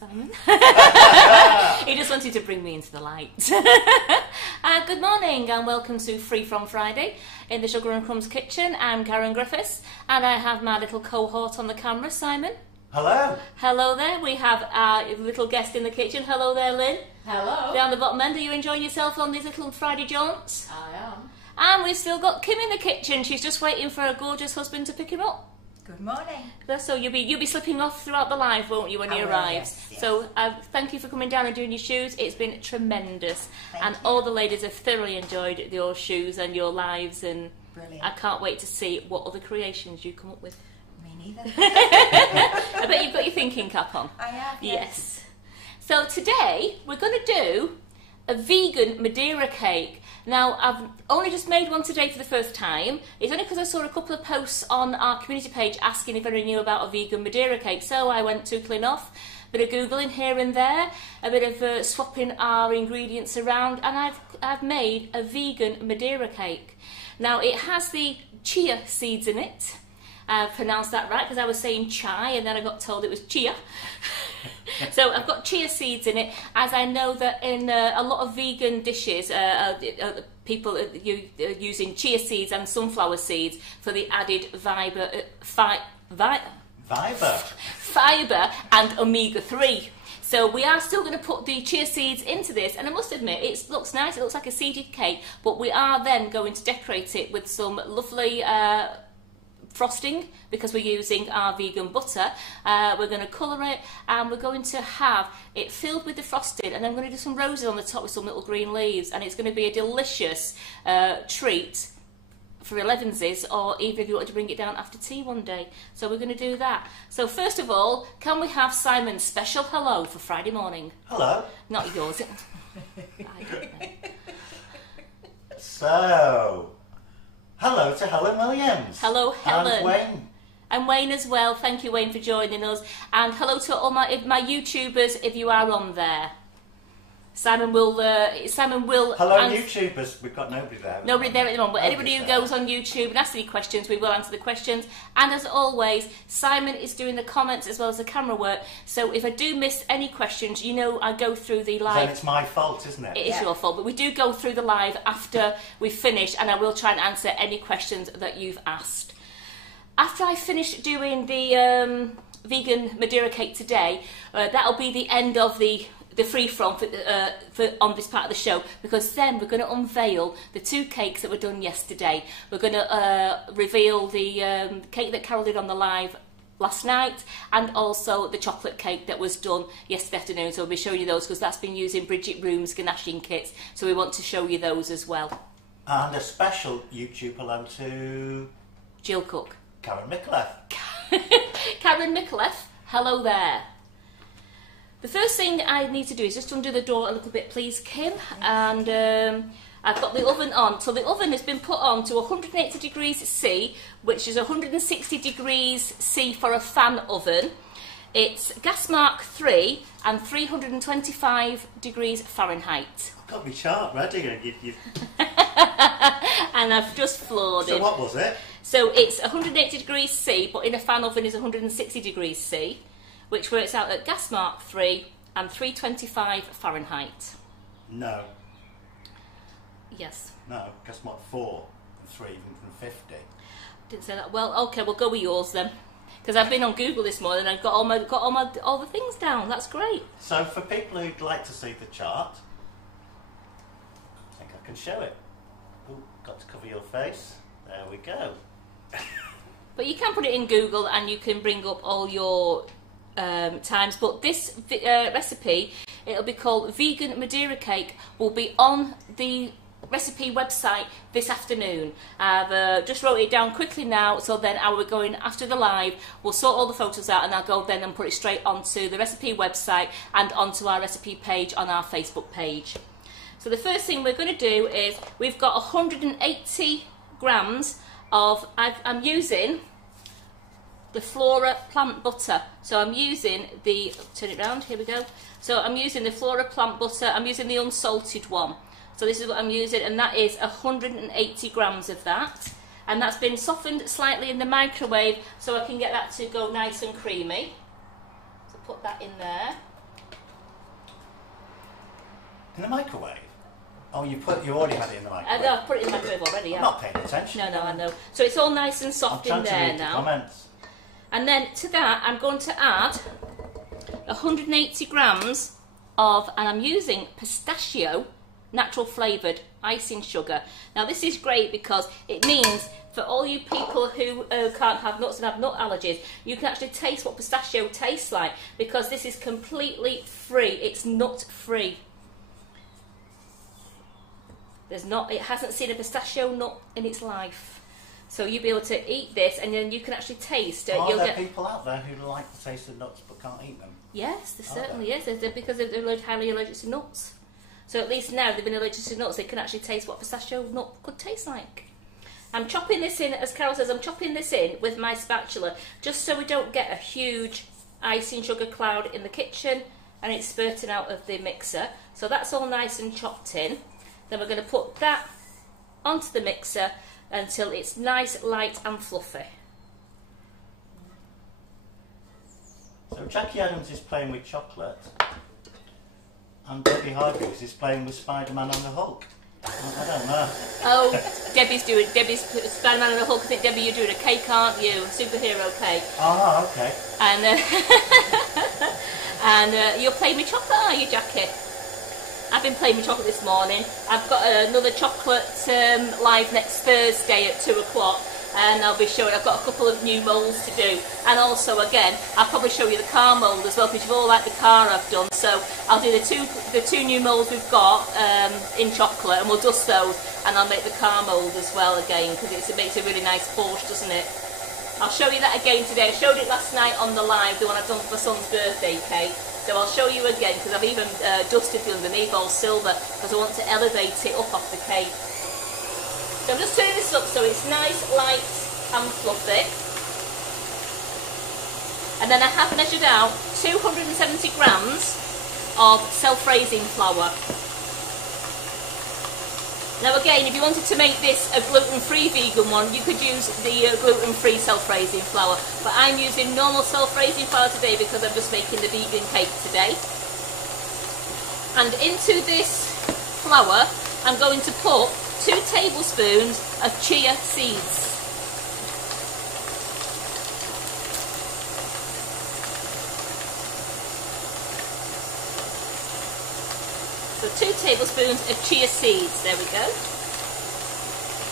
Simon. He just wanted to bring me into the light. Good morning and welcome to Free From Friday in the Sugar and Crumbs kitchen. I'm Karen Griffiths and I have my little cohort on the camera, Simon. Hello. Hello there. We have our little guest in the kitchen. Hello there, Lynn. Hello. Down the bottom end, are you enjoying yourself on these little Friday jaunts? I am. And we've still got Kim in the kitchen. She's just waiting for her gorgeous husband to pick him up. Good morning. So you'll be slipping off throughout the live, won't you, when you arrive? Yes. So thank you for coming down and doing your shoes. It's been tremendous. Thank you. All the ladies have thoroughly enjoyed your shoes and your lives, and Brilliant. I can't wait to see what other creations you come up with. Me neither. I bet you've got your thinking cap on. I have. Yes. So today we're going to do a vegan Madeira cake. Now, I've only just made one today for the first time. It's only because I saw a couple of posts on our community page asking if anyone knew about a vegan Madeira cake. So I went tootling off, a bit of Googling here and there, a bit of swapping our ingredients around, and I've made a vegan Madeira cake. Now, it has the chia seeds in it. I've pronounced that right because I was saying chai and then I got told it was chia. So I've got chia seeds in it, as I know that in a lot of vegan dishes people are using chia seeds and sunflower seeds for the added fibre and omega-3. So we are still going to put the chia seeds into this, and I must admit it looks nice, it looks like a seeded cake, but we are then going to decorate it with some lovely frosting because we're using our vegan butter. We're going to colour it and we're going to have it filled with the frosting, and then we're going to do some roses on the top with some little green leaves, and it's going to be a delicious treat for 11s, or even if you want to bring it down after tea one day. So we're going to do that. So first of all, can we have Simon's special hello for Friday morning? Hello. Not yours. I don't know. So, hello to Helen Williams. Hello, Helen. And Wayne. And Wayne as well. Thank you, Wayne, for joining us. And hello to all my YouTubers if you are on there. Simon will. Hello, YouTubers. We've got nobody there. Nobody there at the moment. But anybody who Nobody's goes on YouTube and asks any questions, we will answer the questions. And as always, Simon is doing the comments as well as the camera work. So if I do miss any questions, you know I go through the live. Then it's my fault, isn't it? It is your fault, but we do go through the live after we've finished, and I will try and answer any questions that you've asked. After I finish doing the vegan Madeira cake today, that'll be the end of the free from on this part of the show, because then we're going to unveil the two cakes that were done yesterday. We're going to reveal the cake that Carol did on the live last night, and also the chocolate cake that was done yesterday afternoon. So we'll be showing you those because that's been using Bridget Room's ganashing kits, so we want to show you those as well. And a special YouTube hello to Jill Cook. Karen Micallef. Karen Micallef, hello there. The first thing I need to do is just undo the door a little bit, please, Kim. And I've got the oven on. So the oven has been put on to 180 degrees C, which is 160 degrees C for a fan oven. It's gas mark 3 and 325 degrees Fahrenheit. I've got me chart ready. And I've just floored it. So what was it? So it's 180 degrees C, but in a fan oven is 160 degrees C, which works out at gas mark 3 and 325 Fahrenheit. No. Yes. No, gas mark 4 and 350. Didn't say that. Well, okay, we'll go with yours then, because I've been on Google this morning and I've got all the things down. That's great. So for people who'd like to see the chart, I think I can show it. Oh, got to cover your face. There we go. But you can put it in Google and you can bring up all your times. But this recipe, it'll be called Vegan Madeira Cake, will be on the recipe website this afternoon. I've just wrote it down quickly now, so then I will be going after the live, we'll sort all the photos out and I'll go then and put it straight onto the recipe website and onto our recipe page on our Facebook page. So the first thing we're going to do is, we've got 180 grams of, I'm using the Flora plant butter. So I'm using the, turn it round, here we go. So I'm using the Flora plant butter, I'm using the unsalted one. So this is what I'm using, and that is 180 grams of that. And that's been softened slightly in the microwave so I can get that to go nice and creamy. So put that in there. In the microwave? Oh, you already had it in the microwave. I've put it in the microwave already, yeah. I'm not paying attention. No, I know. So it's all nice and soft in there now. Comments. And then to that, I'm going to add 180 grams of, and I'm using pistachio, natural flavoured icing sugar. Now this is great because it means for all you people who can't have nuts and have nut allergies, you can actually taste what pistachio tastes like because this is completely free. It's nut free. It hasn't seen a pistachio nut in its life. So you'll be able to eat this and then you can actually taste it. Are there people out there who like the taste of nuts but can't eat them? Yes, there certainly is. Because they're highly allergic to nuts. So at least now they've been allergic to nuts, they can actually taste what pistachio nut could taste like. I'm chopping this in, as Carol says, I'm chopping this in with my spatula just so we don't get a huge icing sugar cloud in the kitchen and it's spurting out of the mixer. So that's all nice and chopped in. Then we're going to put that onto the mixer until it's nice, light and fluffy. So Jackie Adams is playing with chocolate and Debbie Hargreaves is playing with Spider-Man and the Hulk. I don't know. Oh, Debbie's Spider-Man and the Hulk. I think, Debbie, you're doing a cake, aren't you? A superhero cake. Oh, okay. And you're playing with chocolate, are you, Jackie? I've been playing with chocolate this morning. I've got another chocolate live next Thursday at 2 o'clock. And I'll be showing, I've got a couple of new moulds to do, and also again I'll probably show you the car mould as well because you've all liked the car I've done. So I'll do the two new moulds we've got in chocolate, and we'll dust those, and I'll make the car mould as well again because it makes a really nice Porsche, doesn't it? I'll show you that again today. I showed it last night on the live, the one I've done for my son's birthday cake. So I'll show you again because I've even dusted the underneath all silver because I want to elevate it up off the cake. So I'm just turning this up so it's nice, light and fluffy. And then I have measured out 270 grams of self-raising flour. Now again, if you wanted to make this a gluten-free vegan one, you could use the gluten-free self-raising flour. But I'm using normal self-raising flour today because I'm just making the vegan cake today. And into this flour, I'm going to put 2 tablespoons of chia seeds. So 2 tablespoons of chia seeds, there we go.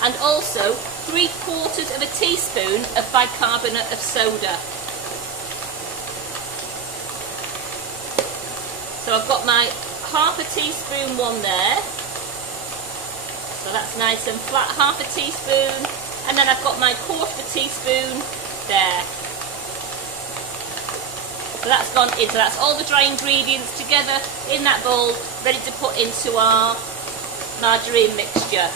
And also 3/4 of a teaspoon of bicarbonate of soda. So I've got my 1/2 teaspoon one there. So that's nice and flat, 1/2 teaspoon, and then I've got my 1/4 teaspoon there. So that's gone in, so that's all the dry ingredients together in that bowl, ready to put into our margarine mixture.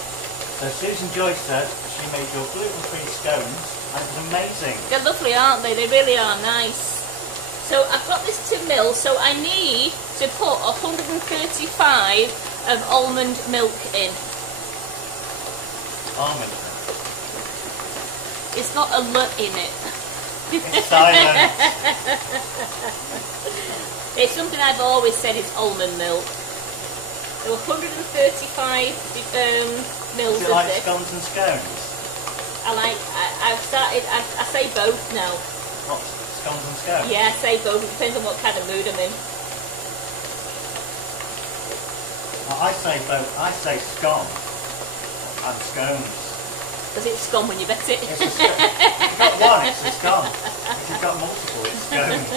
So Susan Joyce said she made your gluten-free scones, and it was amazing. They're lovely, aren't they? They really are nice. So I've got this to mill, so I need to put 135 of almond milk in. Almond. It's got a "l" in it. It's silent. It's something I've always said is almond milk. So 135 mils Do of you like this. scones and scones? I say both now. What, scones and scones? Yeah, I say both. It depends on what kind of mood I'm in. I say both. I say scone and scones. Because it's scone when you bet it. It's a scone. If you've got one, it's a scone. If you've got multiple, it's scones.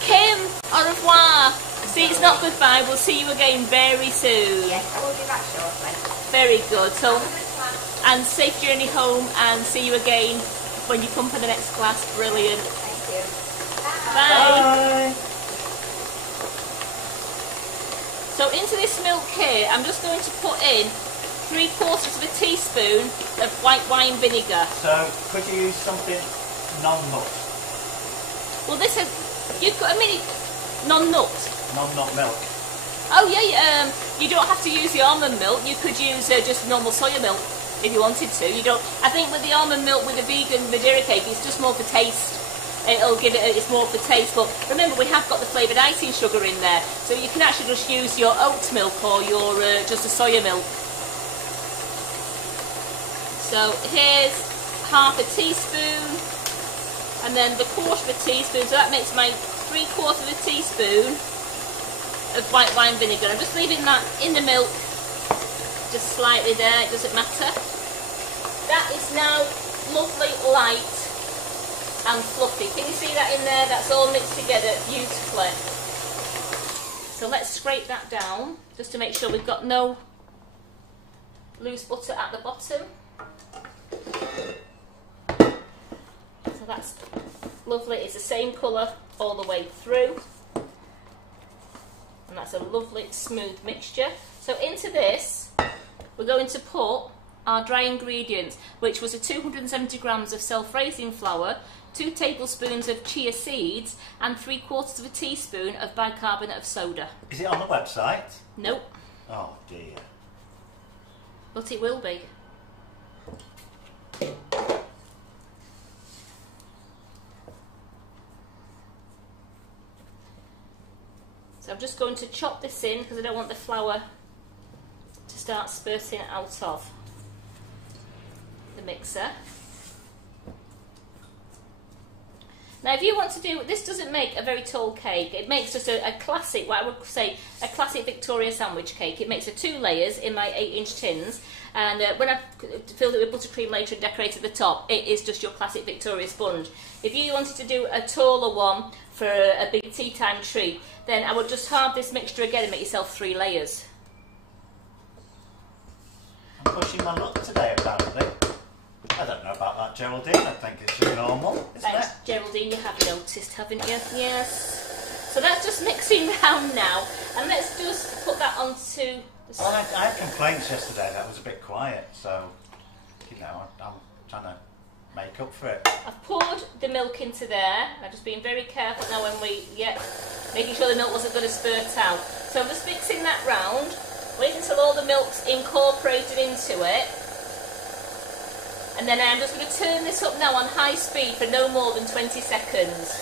Kim, au revoir. See, it's not goodbye. We'll see you again very soon. Yes, I will be back shortly. Very good. So, and safe journey home, and see you again when you come for the next class. Brilliant. Thank you. Bye. Bye. So into this milk here, I'm just going to put in 3/4 of a teaspoon of white wine vinegar. So, could you use something non-nut? Well, this is, non-nut. Non-nut milk. Oh yeah, you don't have to use the almond milk. You could use just normal soya milk if you wanted to. You don't. I think with the almond milk with the vegan Madeira cake, it's just more for taste. it'll give it, it's more of the taste. But remember, we have got the flavoured icing sugar in there, so you can actually just use your oat milk or your just a soya milk. So here's half a teaspoon, and then the quarter of a teaspoon, so that makes my 3/4 of a teaspoon of white wine vinegar. I'm just leaving that in the milk, just slightly there, it doesn't matter. That is now lovely, light and fluffy. Can you see that in there? That's all mixed together beautifully. So let's scrape that down, just to make sure we've got no loose butter at the bottom. So that's lovely, it's the same colour all the way through. And that's a lovely smooth mixture. So into this, we're going to put our dry ingredients, which was a 270 grams of self-raising flour, 2 tablespoons of chia seeds, and 3/4 of a teaspoon of bicarbonate of soda. Is it on the website? Nope. Oh dear. But it will be. So I'm just going to chop this in because I don't want the flour to start spurting out of the mixer. Now if you want to do, this doesn't make a very tall cake, it makes just a classic, what I would say, a classic Victoria sandwich cake. It makes a 2 layers in my 8-inch tins, and when I filled it with buttercream later and decorated the top, it is just your classic Victoria sponge. If you wanted to do a taller one for a big tea time treat, then I would just halve this mixture again and make yourself 3 layers. I'm pushing my luck today apparently. I don't know about that, Geraldine. I think it's just normal, isn't Thanks, it? Geraldine, you have noticed, haven't you? Yes. So that's just mixing round now, and let's just put that onto the... Well, I had complaints yesterday that was a bit quiet, so, you know, I'm trying to make up for it. I've poured the milk into there. I've just been very careful now when we, making sure the milk wasn't going to spurt out. So I'm just mixing that round, waiting until all the milk's incorporated into it. And then I'm just going to turn this up now on high speed for no more than 20 seconds.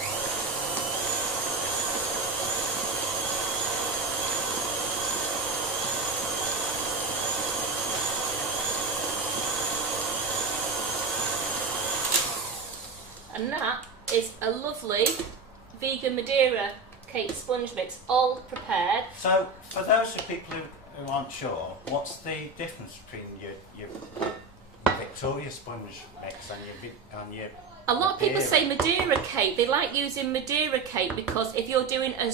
And that is a lovely vegan Madeira cake sponge mix, all prepared. So, for those of people who aren't sure, what's the difference between your Victoria sponge mix and your A lot of people Madeira? say Madeira cake. They like using Madeira cake because if you were doing a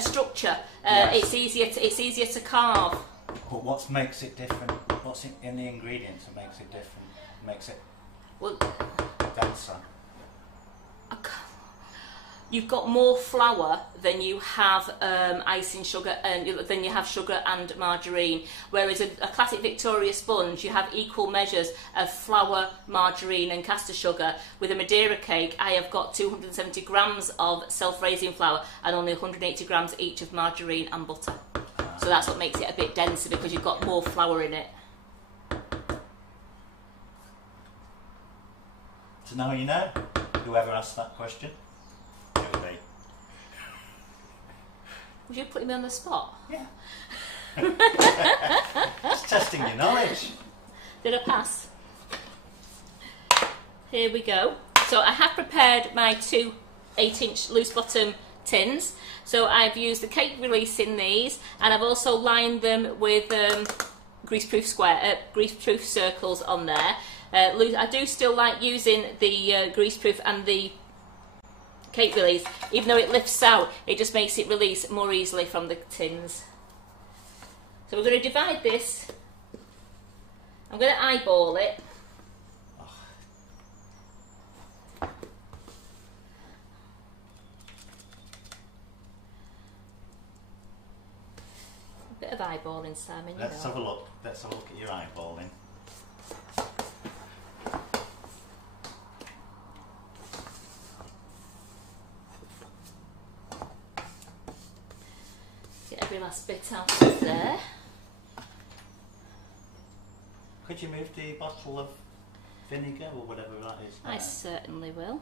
structure, Yes. it's easier to carve. But what makes it different? What's in the ingredients that makes it different? Makes it Well, denser? you've got more flour than you have icing sugar and than you have sugar and margarine. Whereas a classic Victoria sponge, you have equal measures of flour, margarine and caster sugar. With a Madeira cake, I have got 270 grams of self-raising flour and only 180 grams each of margarine and butter. So that's what makes it a bit denser, because you've got more flour in it. So now you know. Whoever asked that question. It was me. Would you put me on the spot? Yeah. Just testing your knowledge. Did I pass? Here we go. So I have prepared my 2 8-inch loose bottom tins. So I've used the cake release in these, and I've also lined them with greaseproof greaseproof circles on there. I do still like using the greaseproof and the cake release. Even though it lifts out, it just makes it release more easily from the tins. So we're going to divide this. I'm going to eyeball it. A bit of eyeballing, Simon, you Let's know. have a look. Let's have a look at your eyeballing. Get every last bit out of there. Could you move the bottle of vinegar or whatever that is. I certainly will.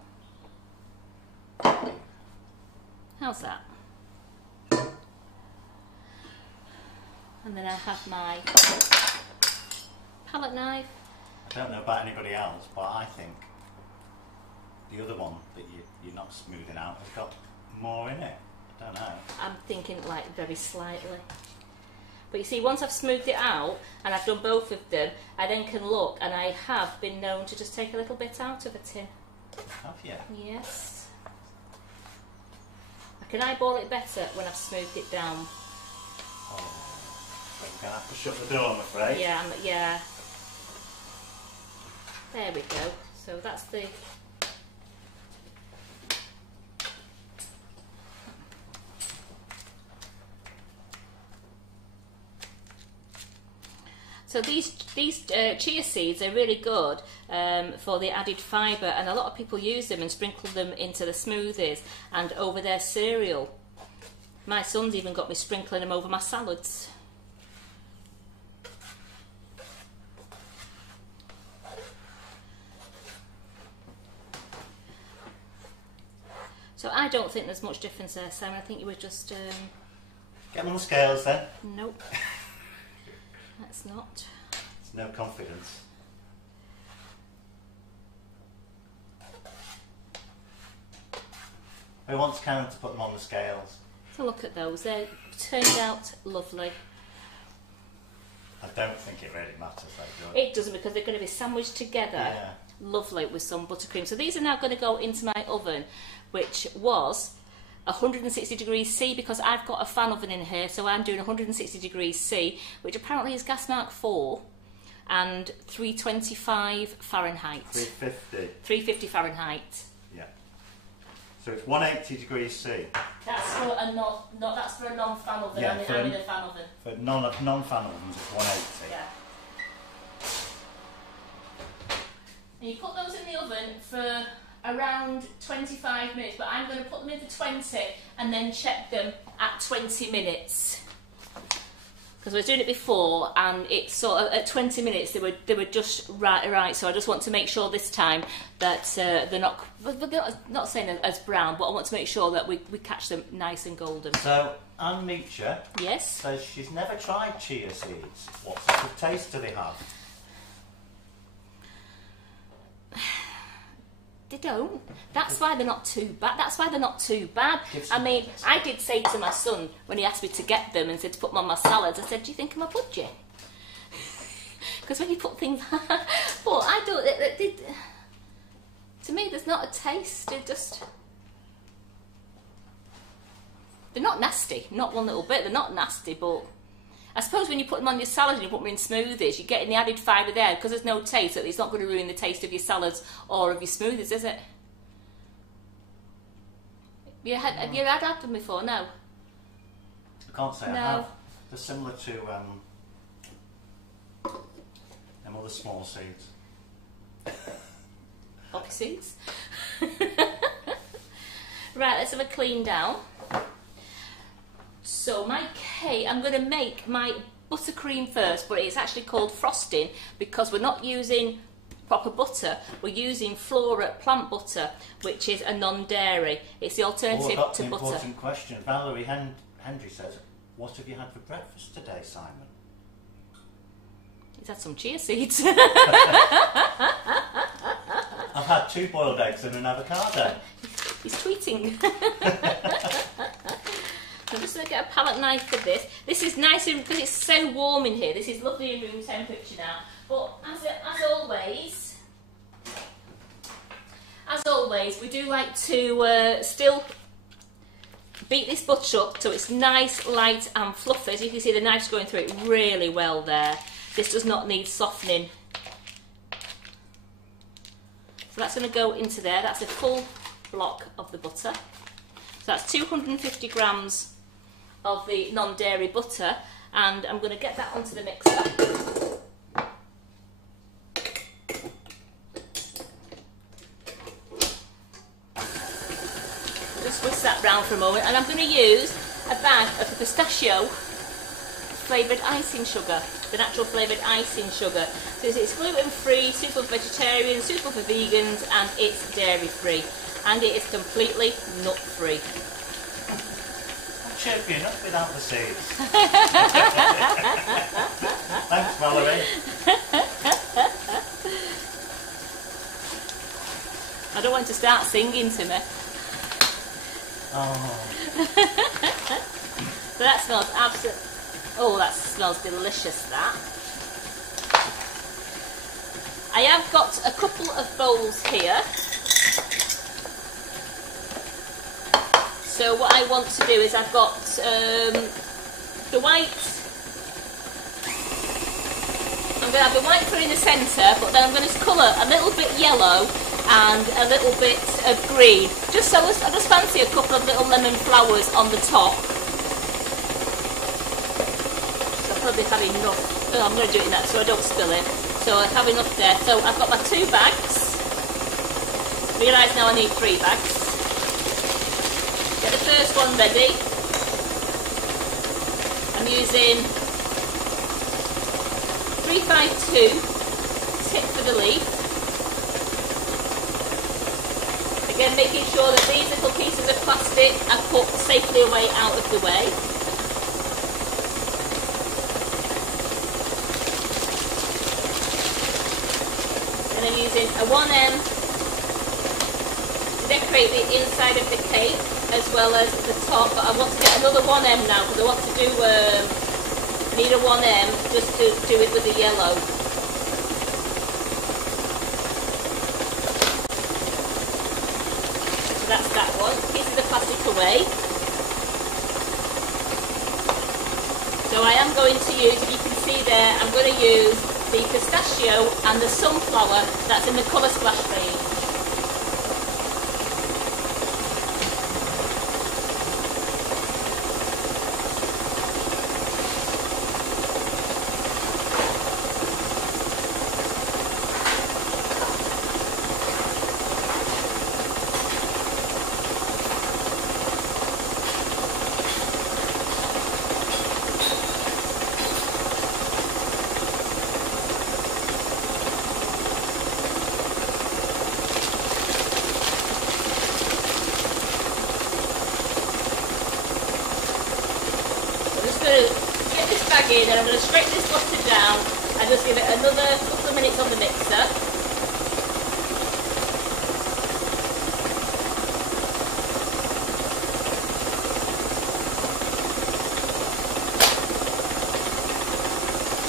How's that? And then I have my palette knife. I don't know about anybody else, but I think the other one that you're not smoothing out has got more in it. I don't know. I'm thinking like very slightly. But you see, once I've smoothed it out and I've done both of them, I then can look, and I have been known to just take a little bit out of a tin. Have you? Yes. I can eyeball it better when I've smoothed it down. Oh, I'm going to have to shut the door, I'm afraid. Yeah, yeah. There we go. So that's the... So these chia seeds are really good for the added fibre, and a lot of people use them and sprinkle them into the smoothies and over their cereal. My son's even got me sprinkling them over my salads. So I don't think there's much difference there, Simon. I think you were just... Get them on the scales then. Nope. That's not. It's no confidence. Who wants Karen to put them on the scales? So look at those. They turned out lovely. I don't think it really matters though, does it? It doesn't, because they're going to be sandwiched together. Yeah. Lovely with some buttercream. So these are now going to go into my oven, which was 160 degrees C, because I've got a fan oven in here, so I'm doing 160 degrees C, which apparently is gas mark 4, and 325 Fahrenheit. 350. 350 Fahrenheit. Yeah. So it's 180 degrees C. That's for a that's for a non-fan oven. Yeah, I'm in a fan oven. For non-fan ovens, it's 180. Yeah. And you put those in the oven for around 25 minutes, but I'm going to put them in for 20 and then check them at 20 minutes. Because I was doing it before, and it's sort of at 20 minutes they were just right. So I just want to make sure this time that they're not saying as brown, but I want to make sure that we catch them nice and golden. So Anne Meacher Yes. says she's never tried chia seeds. What sort of taste do they have? They don't. That's why they're not too bad. I mean, I did say to my son when he asked me to get them and said to put them on my salads, I said, do you think I'm a budgie? Because when you put things... but I don't... to me, there's not a taste. They're not nasty. Not one little bit. They're not nasty, but... I suppose when you put them on your salad and you put them in smoothies, you're getting the added fibre there, because there's no taste, so it's not going to ruin the taste of your salads or of your smoothies, is it? Have you had them before? No? I can't say No. I have. They're similar to them other small seeds. Poppy seeds. Right, let's have a clean down. So my cake, I'm going to make my buttercream first, but it's actually called frosting because we're not using proper butter. We're using Flora plant butter, which is a non-dairy. It's the alternative I've got to an butter. important question. Valerie Hendry says, what have you had for breakfast today, Simon? He's had some chia seeds. I've had 2 boiled eggs and an avocado. He's tweeting. I'm just going to get a palette knife for this. This is nice because it's so warm in here. This is lovely in room temperature now. But as always, we do like to still beat this butter up so it's nice, light and fluffy. As you can see, the knife's going through it really well there. This does not need softening. So that's going to go into there. That's a full block of the butter. So that's 250 grams of the non-dairy butter, and I'm going to get that onto the mixer. Just whisk that round for a moment, and I'm going to use a bag of the pistachio flavoured icing sugar, the natural flavoured icing sugar. So it's gluten-free, suitable for vegetarians, suitable for vegans, and it's dairy-free. And it is completely nut-free. Not chirpy enough without the seeds. Thanks, Valerie. I don't want to start singing to me. Oh. So that smells absolutely... Oh, that smells delicious, that. I have got a couple of bowls here. So what I want to do is I've got the white... I'm going to have the white fruit in the centre, but then I'm going to colour a little bit yellow and a little bit of green. Just so I just fancy a couple of little lemon flowers on the top. So I've probably had enough. Oh, I'm going to do it in that so I don't spill it. So I have enough there. So I've got my 2 bags. Realise now I need 3 bags. Get the first one ready. I'm using 352 tip for the leaf. Again, making sure that these little pieces of plastic are put safely away out of the way. And I'm using a 1M to decorate the inside of the cake as well as the top, but I want to get another 1M now because I want to do, need a 1M just to do it with the yellow. So that's that one. Pieces of plastic away. So I am going to use, if you can see there, I'm going to use the pistachio and the sunflower that's in the colour splash range. In, and I'm going to scrape this butter down and just give it another couple of minutes on the mixer.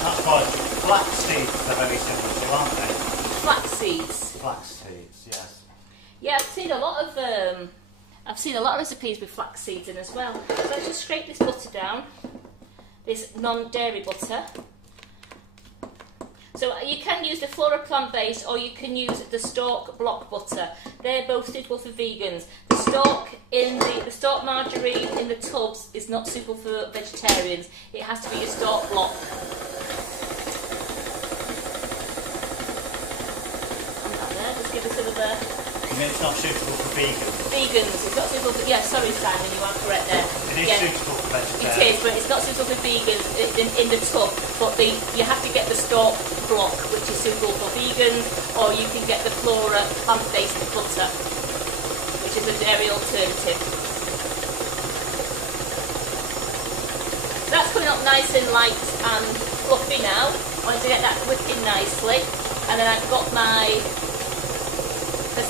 That's right. Flax seeds are very similar to, aren't they? Flax seeds. Flax seeds, yes. Yeah, I've seen a lot of recipes with flax seeds in as well. So let's just scrape this butter down. This non-dairy butter. So you can use the Flora plant-based or you can use the Stork block butter. They're both suitable for vegans. The Stork margarine in the tubs is not suitable for vegetarians. It has to be a Stork block. And that there, just give us another. You mean it's not suitable for vegans? Vegans, it's not suitable for, yeah, sorry Simon, you are correct there. It is suitable for vegetarians. It is, but it's not suitable for vegans in the tub. But you have to get the Stork block, which is suitable for vegans, or you can get the Flora plant-based butter, which is a dairy alternative. So that's coming up nice and light and fluffy now. I want to get that whipping nicely. And then I've got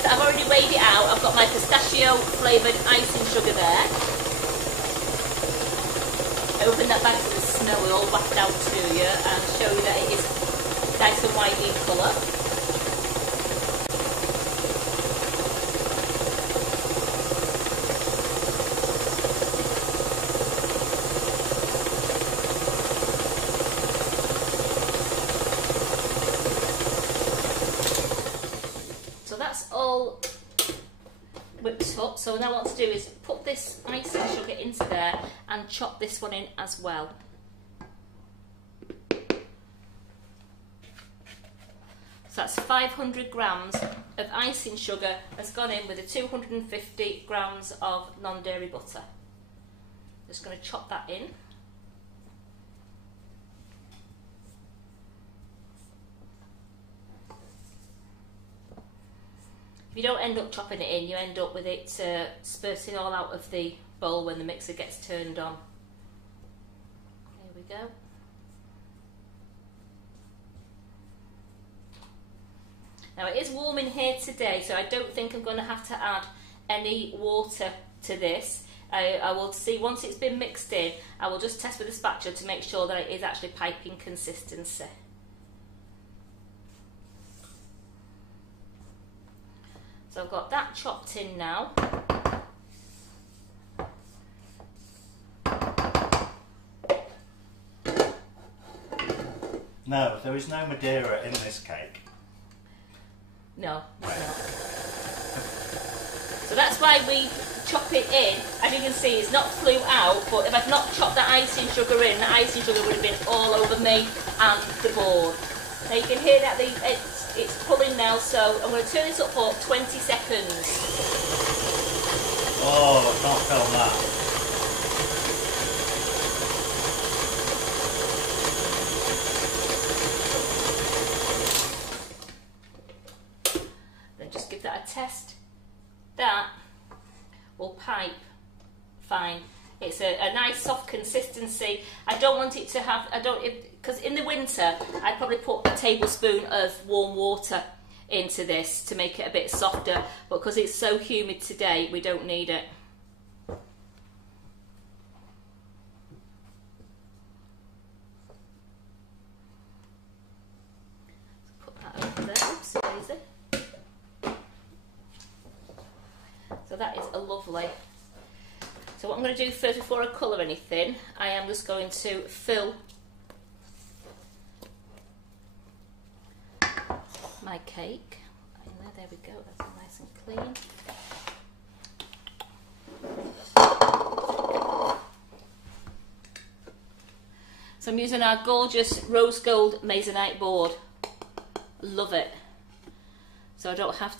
I've already weighed it out. I've got my pistachio flavoured icing sugar there. Open that back so the snow will all waft out to you and show you that it is nice and white in colour. So that's all whipped up. So now what I want to do is put this icing sugar into there and chop this one in as well. So that's 500 grams of icing sugar has gone in with the 250 grams of non-dairy butter. Just going to chop that in. If you don't end up chopping it in, you end up with it spurting all out of the bowl when the mixer gets turned on. Here we go. Now it is warm in here today, so I don't think I'm going to have to add any water to this. I will see once it's been mixed in, I will just test with a spatula to make sure that it is actually piping consistency. So I've got that chopped in now. No, there is no Madeira in this cake. No, there's not. So that's why we chop it in. As you can see, it's not flew out, but if I'd not chopped the icing sugar in, the icing sugar would have been all over me and the board. Now you can hear that it's pulling now, so I'm going to turn this up for 20 seconds. Oh, I can't film that. Then just give that a test. That will pipe fine. It's a nice soft consistency. I don't want it to have, because in the winter I'd probably put a tablespoon of warm water into this to make it a bit softer, but because it's so humid today, we don't need it. Put that over there. Oops, daisy. So that is a lovely. So what I'm going to do first, before I colour anything, I am just going to fill my cake in there. There we go, that's nice and clean. So I'm using our gorgeous rose gold Masonite board. Love it. So I don't have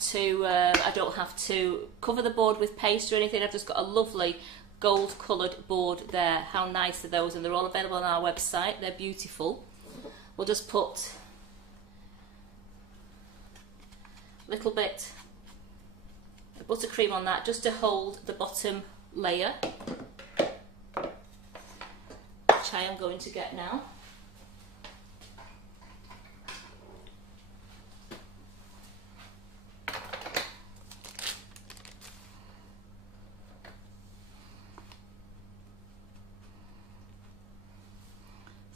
to cover the board with paste or anything. I've just got a lovely gold coloured board there. How nice are those? And they're all available on our website. They're beautiful. We'll just put a little bit of buttercream on that just to hold the bottom layer, which I am going to get now.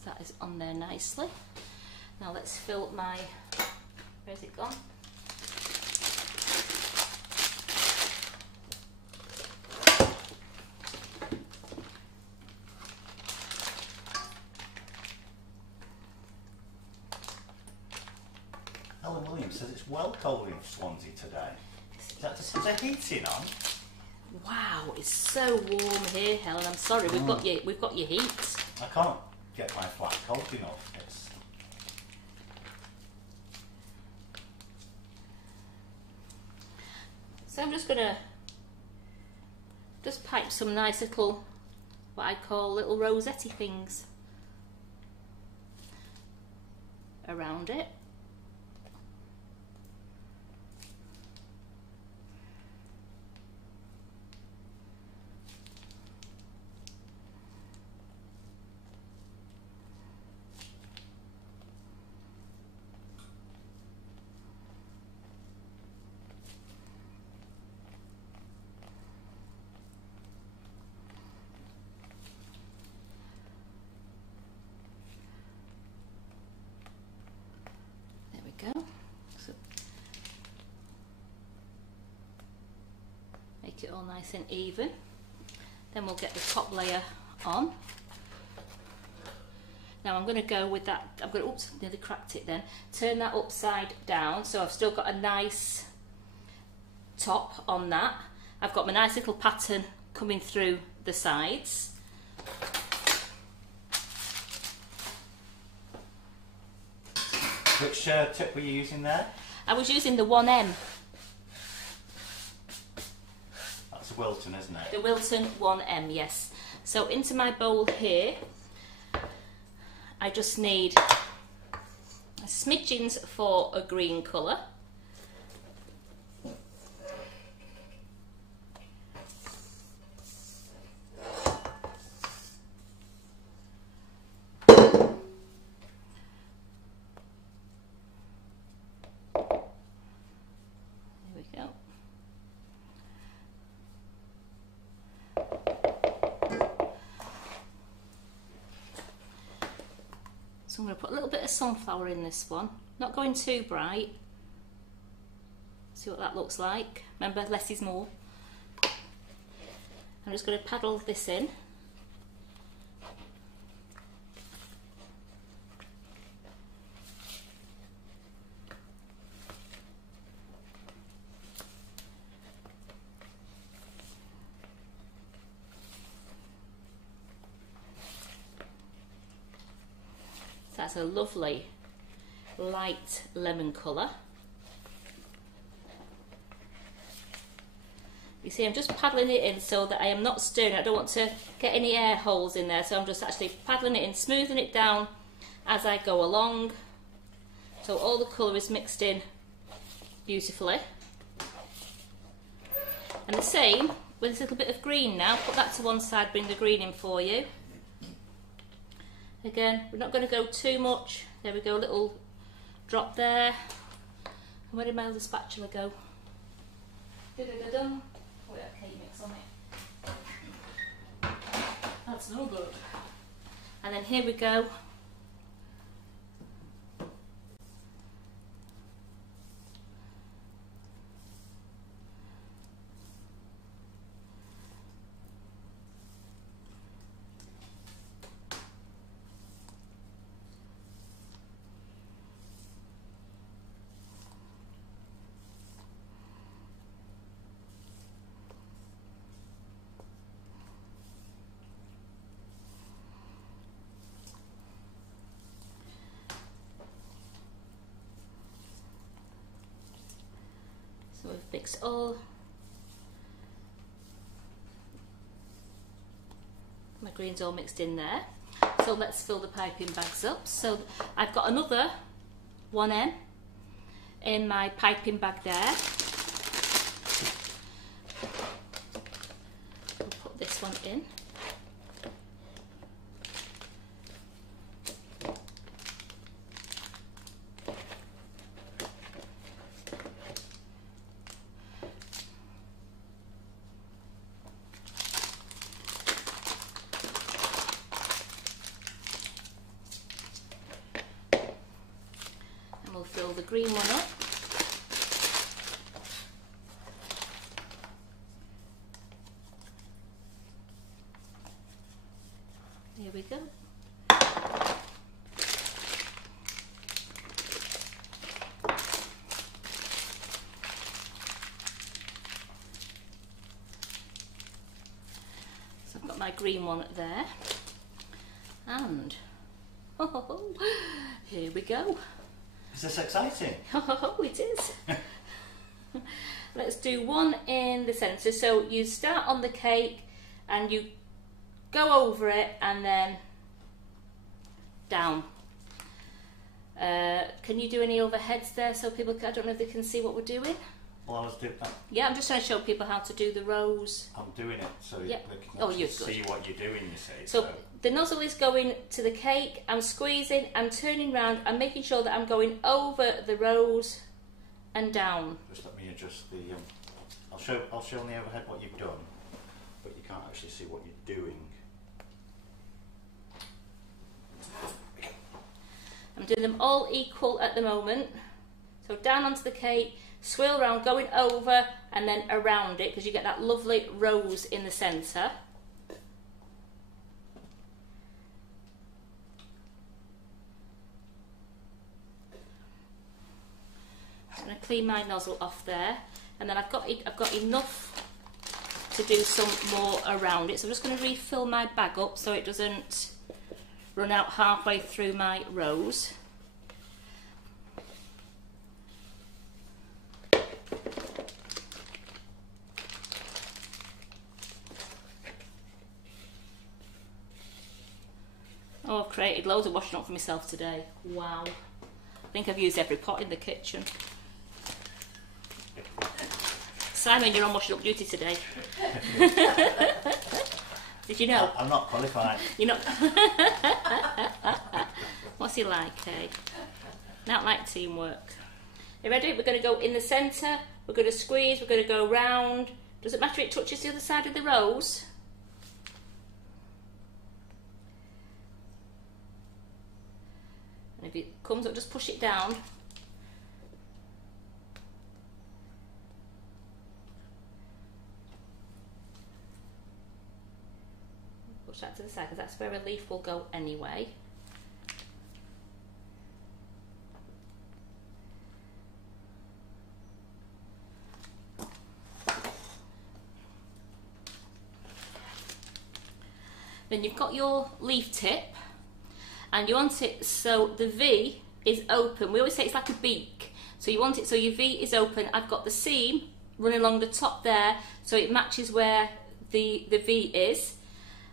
That is on there nicely. Now let's fill my, where's it gone? Helen Williams says it's well cold in Swansea today. Is there heating on? Wow, it's so warm here, Helen. I'm sorry, we've got your heat. I can't get my flat cold enough. So I'm just gonna pipe some nice little, what I call little rosette things around it. Go. So make it all nice and even. Then we'll get the top layer on. Now I'm going to go with that. I'm going to, oops, nearly cracked it then. Turn that upside down, so I've still got a nice top on that. I've got my nice little pattern coming through the sides. Which tip were you using there? I was using the 1M. That's Wilton, isn't it? The Wilton 1M, yes. So into my bowl here, I just need smidgens for a green colour. So I'm going to put a little bit of sunflower in this one. Not going too bright. See what that looks like. Remember, less is more. I'm just going to paddle this in. So that's a lovely light lemon colour. You see, I'm just paddling it in so that I am not stirring. I don't want to get any air holes in there, so I'm just actually paddling it in, smoothing it down as I go along. So all the colour is mixed in beautifully. And the same with this little bit of green now. Put that to one side, bring the green in for you. Again, we're not going to go too much. There we go, a little drop there. And where did my other spatula go? Da-da-da-dum. Oh, yeah, cake mix on it. That's no good. And then here we go. So we've mixed all my greens all mixed in there. So let's fill the piping bags up. So I've got another 1M in my piping bag there. We'll put this one in. We'll fill the green one up. Here we go. So I've got my green one there. And here we go. Is this exciting? Oh, it is. Let's do one in the centre. So you start on the cake and you go over it and then down. Can you do any overheads there so people can, I don't know if they can see what we're doing? Well, I was doing that. Yeah, I'm just trying to show people how to do the rows. I'm doing it so Yep. they can Oh, actually you're good. see what you're doing, you see. So the nozzle is going to the cake, I'm squeezing, I'm turning round, I'm making sure that I'm going over the rows and down. Just let me adjust the... I'll show on the overhead what you've done, but you can't actually see what you're doing. I'm doing them all equal at the moment. So down onto the cake, swirl around, going over and then around it because you get that lovely rose in the centre. I'm going to clean my nozzle off there, and then I've got enough to do some more around it. So I'm just going to refill my bag up so it doesn't run out halfway through my rows. Oh, I've created loads of washing up for myself today. Wow. I think I've used every pot in the kitchen. Simon, you're on washing up duty today. Did you know? I'm not qualified. You're not. What's he like, eh? Not like teamwork. You ready? We're going to go in the centre. We're going to squeeze. We're going to go round. Does it matter if it touches the other side of the rose? if it comes up, just push it down. Push that to the side because that's where a leaf will go anyway. Then you've got your leaf tip and you want it so the V is open. We always say it's like a beak. So you want it so your V is open. I've got the seam running along the top there so it matches where the V is.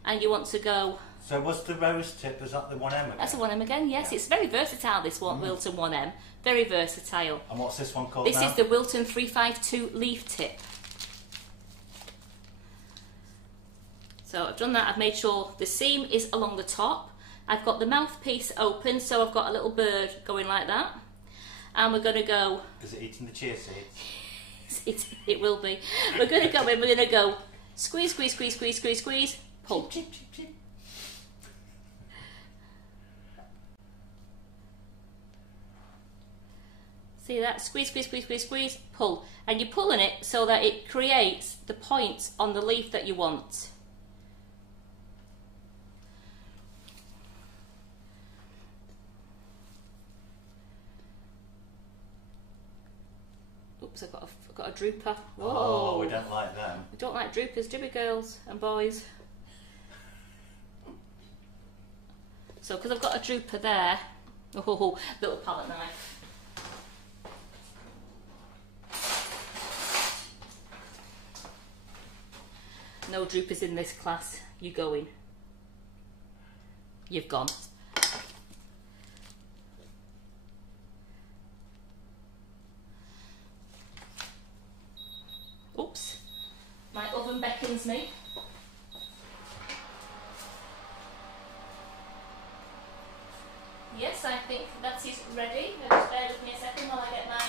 And you want to go... So was the rose tip, is that the 1M again? That's a 1M again, yes. Yeah. It's very versatile, this one, Wilton 1M. Very versatile. And what's this one called This now? is the Wilton 352 leaf tip. So I've done that, I've made sure the seam is along the top. I've got the mouthpiece open, so I've got a little bird going like that. And we're going to go... Is it eating the chia seeds? It will be. We're going to go in, we're going to go squeeze, squeeze, squeeze, squeeze, squeeze, squeeze, pull. Chip, chip, chip. See that? Squeeze, squeeze, squeeze, squeeze, squeeze, pull. And you're pulling it so that it creates the points on the leaf that you want. Oops, I've got a drooper. Whoa. Oh, we don't like them. We don't like droopers, do we, girls and boys? So, because I've got a drooper there, oh, little palette knife. No droopers in this class. You going? You've gone. Oops, my oven beckons me. Yes, I think that is ready. Just bear with me a second while I get my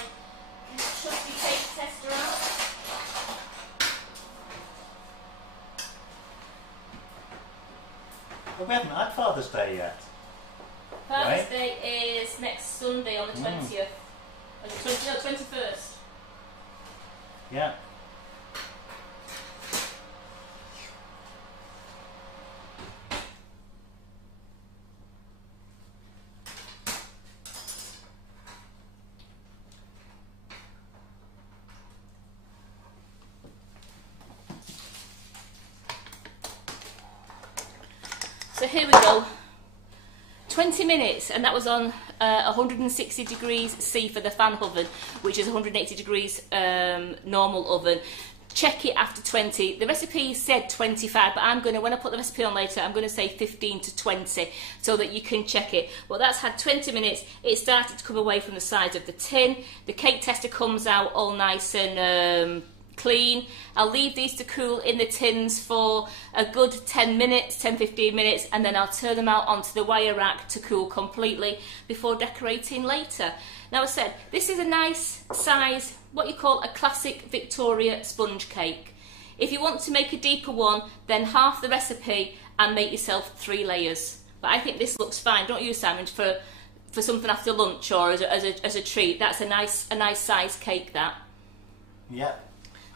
trusty cake tester out. Well, we haven't had Father's Day yet. Father's Right. Day is next Sunday on the 20th. Or the 21st. Yeah. So here we go. 20 minutes, and that was on 160 degrees C for the fan oven, which is 180 degrees normal oven. Check it after 20. The recipe said 25, but I'm going to, when I put the recipe on later, I'm going to say 15 to 20 so that you can check it. Well, that's had 20 minutes. It started to come away from the sides of the tin. The cake tester comes out all nice and clean. I'll leave these to cool in the tins for a good 10 minutes, 10-15 minutes, and then I'll turn them out onto the wire rack to cool completely before decorating later. Now, I said, this is a nice size, what you call a classic Victoria sponge cake. If you want to make a deeper one, then half the recipe and make yourself 3 layers. But I think this looks fine, don't you, Simon, for something after lunch or as a treat. That's a nice size cake, that. Yeah.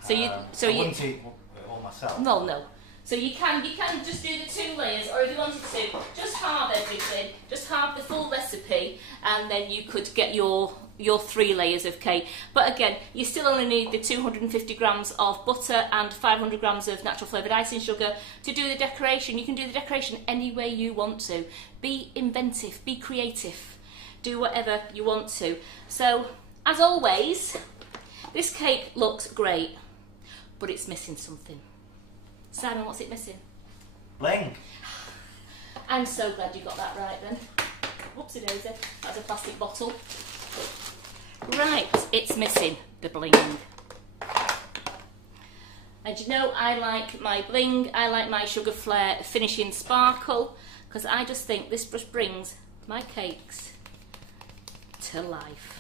So you wouldn't eat it all myself. No. So you can just do the 2 layers, or if you wanted to, just halve everything, just halve the full recipe, and then you could get your 3 layers of cake. But again, you still only need the 250 grams of butter and 500 grams of natural flavoured icing sugar to do the decoration. You can do the decoration any way you want to. Be inventive, be creative, do whatever you want to. So, as always, this cake looks great, but it's missing something. Simon, what's it missing? Bling. I'm so glad you got that right then. Whoopsie daisy, that's a plastic bottle. Right, it's missing the bling. And you know, I like my bling, I like my Sugar Flare finishing sparkle, because I just think this just brings my cakes to life.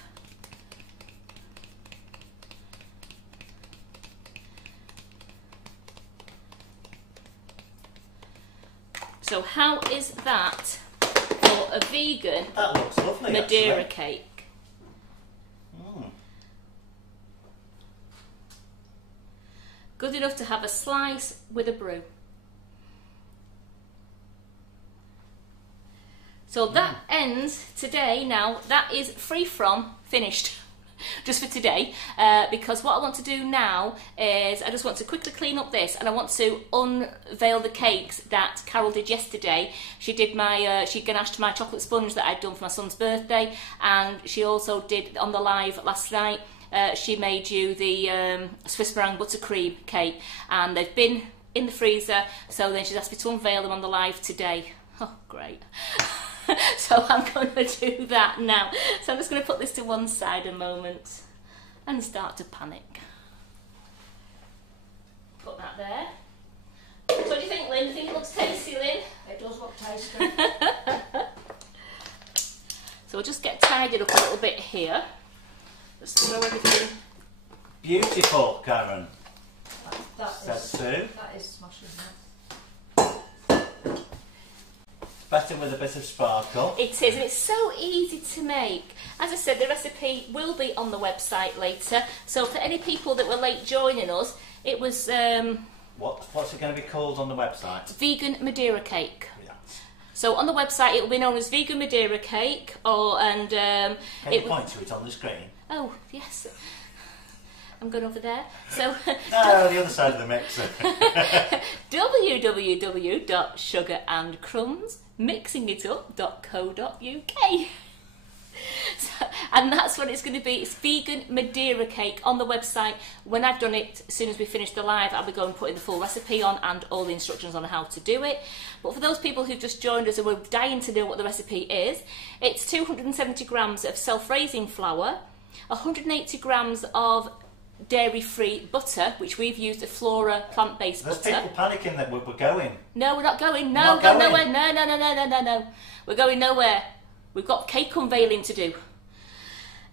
So how is that for a vegan That looks lovely, Madeira actually. cake. Good enough to have a slice with a brew. So that ends today. Now that is free from finished. Just for today, because what I want to do now is I just want to quickly clean up this, and I want to unveil the cakes that Carol did yesterday. She did my she ganached my chocolate sponge that I'd done for my son's birthday, and she also did on the live last night. She made you the Swiss meringue buttercream cake, and they've been in the freezer. So then she's asked me to unveil them on the live today. Oh, great. So I'm going to do that now. So I'm just going to put this to one side a moment and start to panic. Put that there. What do you think, Lynn? Do you think it looks tasty, Lynn? It does look tasty. So we'll just get tidied up a little bit here. Just throw everything. Beautiful, Karen. That Sue. is smashing, isn't it? Better with a bit of sparkle. It is, and it's so easy to make. As I said, the recipe will be on the website later. So for any people that were late joining us, it was What's it going to be called on the website? vegan Madeira cake. Yeah. So on the website it will be known as vegan Madeira cake, Can you point to it on the screen? Oh yes, I'm going over there. So No, the other side of the mixer. www.sugarandcrumbsmixingitup.co.uk. So, and that's what it's going to be. It's vegan Madeira cake on the website. When I've done it, as soon as we finish the live, I'll be going putting the full recipe on and all the instructions on how to do it. But for those people who've just joined us and were dying to know what the recipe is, it's 270 grams of self-raising flour, 180 grams of dairy-free butter, which we've used a Flora plant-based There's butter. people panicking that we're going. No, we're not going. No, We're we're not going going. nowhere. No. We're going nowhere. We've got cake unveiling to do.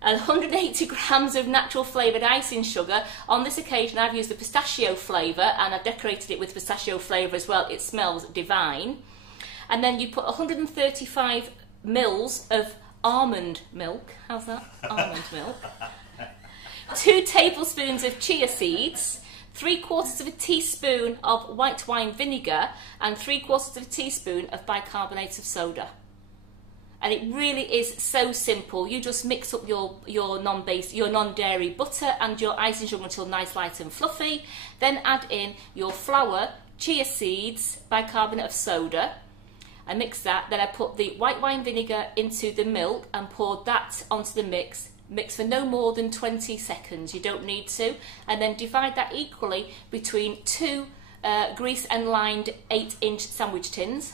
And 180 grams of natural flavoured icing sugar. On this occasion, I've used the pistachio flavour, and I've decorated it with pistachio flavour as well. It smells divine. And then you put 135 mils of almond milk. How's that? Almond milk. 2 tablespoons of chia seeds, 3/4 of a teaspoon of white wine vinegar, and 3/4 of a teaspoon of bicarbonate of soda. And it really is so simple. You just mix up your non-dairy butter and your icing sugar until nice, light and fluffy. Then add in your flour, chia seeds, bicarbonate of soda. I mix that. Then I put the white wine vinegar into the milk and poured that onto the mix. Mix for no more than 20 seconds. You don't need to. And then divide that equally between 2 grease and lined 8-inch sandwich tins.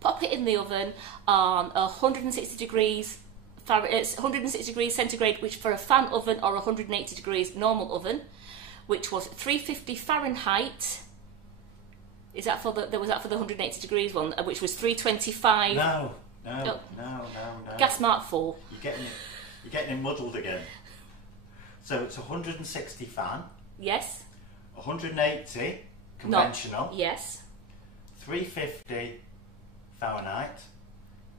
Pop it in the oven on 160 degrees centigrade, which for a fan oven, or 180 degrees normal oven, which was 350 Fahrenheit. Was that for the 180 degrees one, which was 325? No. Gas mark 4. You're getting it muddled again. So it's 160 fan. Yes. 180 conventional. No. Yes. 350 Fahrenheit.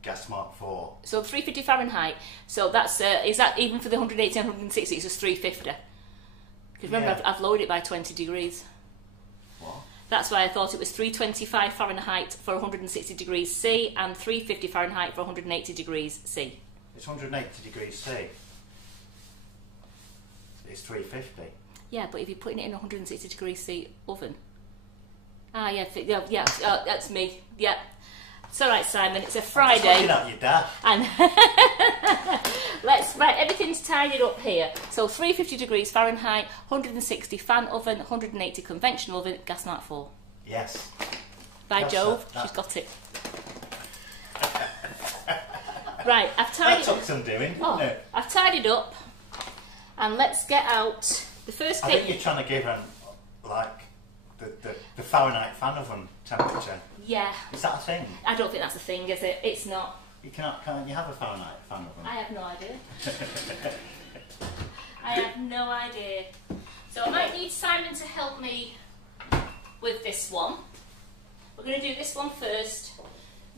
Gas mark 4. So 350 Fahrenheit. So that's is that even for the 180 and 160? It's just 350. Because remember, Yeah. I've lowered it by 20 degrees. What? That's why I thought it was 325 Fahrenheit for 160 degrees C and 350 Fahrenheit for 180 degrees C. It's 180 degrees C. It's 350. Yeah, but if you're putting it in a 160 degrees C oven. Ah, yeah, that's me. Yeah. It's all right, Simon. It's a Friday. I'm looking at your dad. And everything's tidied up here. So 350 degrees Fahrenheit, 160 fan oven, 180 conventional oven, gas mark 4. Yes. By Jove, she's got it. Right, I've tidied. That took some doing, didn't it? I've tidied up, and let's get out the first I cake. think you're trying to give her like the Fahrenheit fan oven temperature. Yeah. Is that a thing? I don't think that's a thing, is it? It's not. You can't you have a Fahrenheit fan oven? I have no idea. I have no idea. So I might need Simon to help me with this one. We're going to do this one first,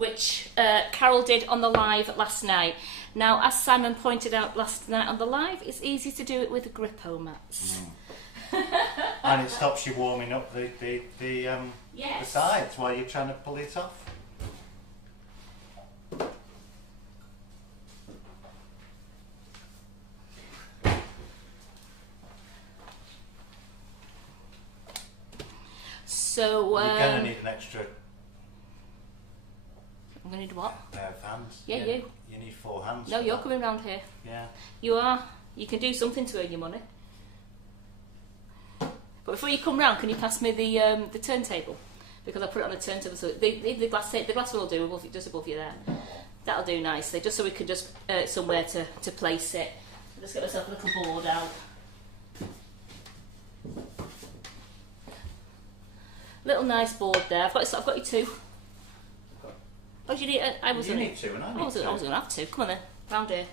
which Carol did on the live last night. Now, as Simon pointed out last night on the live, it's easy to do it with grippo mats. And it stops you warming up the sides while you're trying to pull it off. So you're going to need an extra. I'm going to need what? Pair of hands. Yeah, you. You need 4 hands. No, you're coming round here. Yeah. You are. You can do something to earn your money. But before you come round, can you pass me the turntable? Because I put it on a turntable, so the glass one will do just above you there. That'll do nicely, just so we can just somewhere to place it. I'll just get myself a little board out. Little nice board there. I've got you 2. Oh, do you need? I was. You need 2, and I need 2. I was going to have 2. Come on then, round here.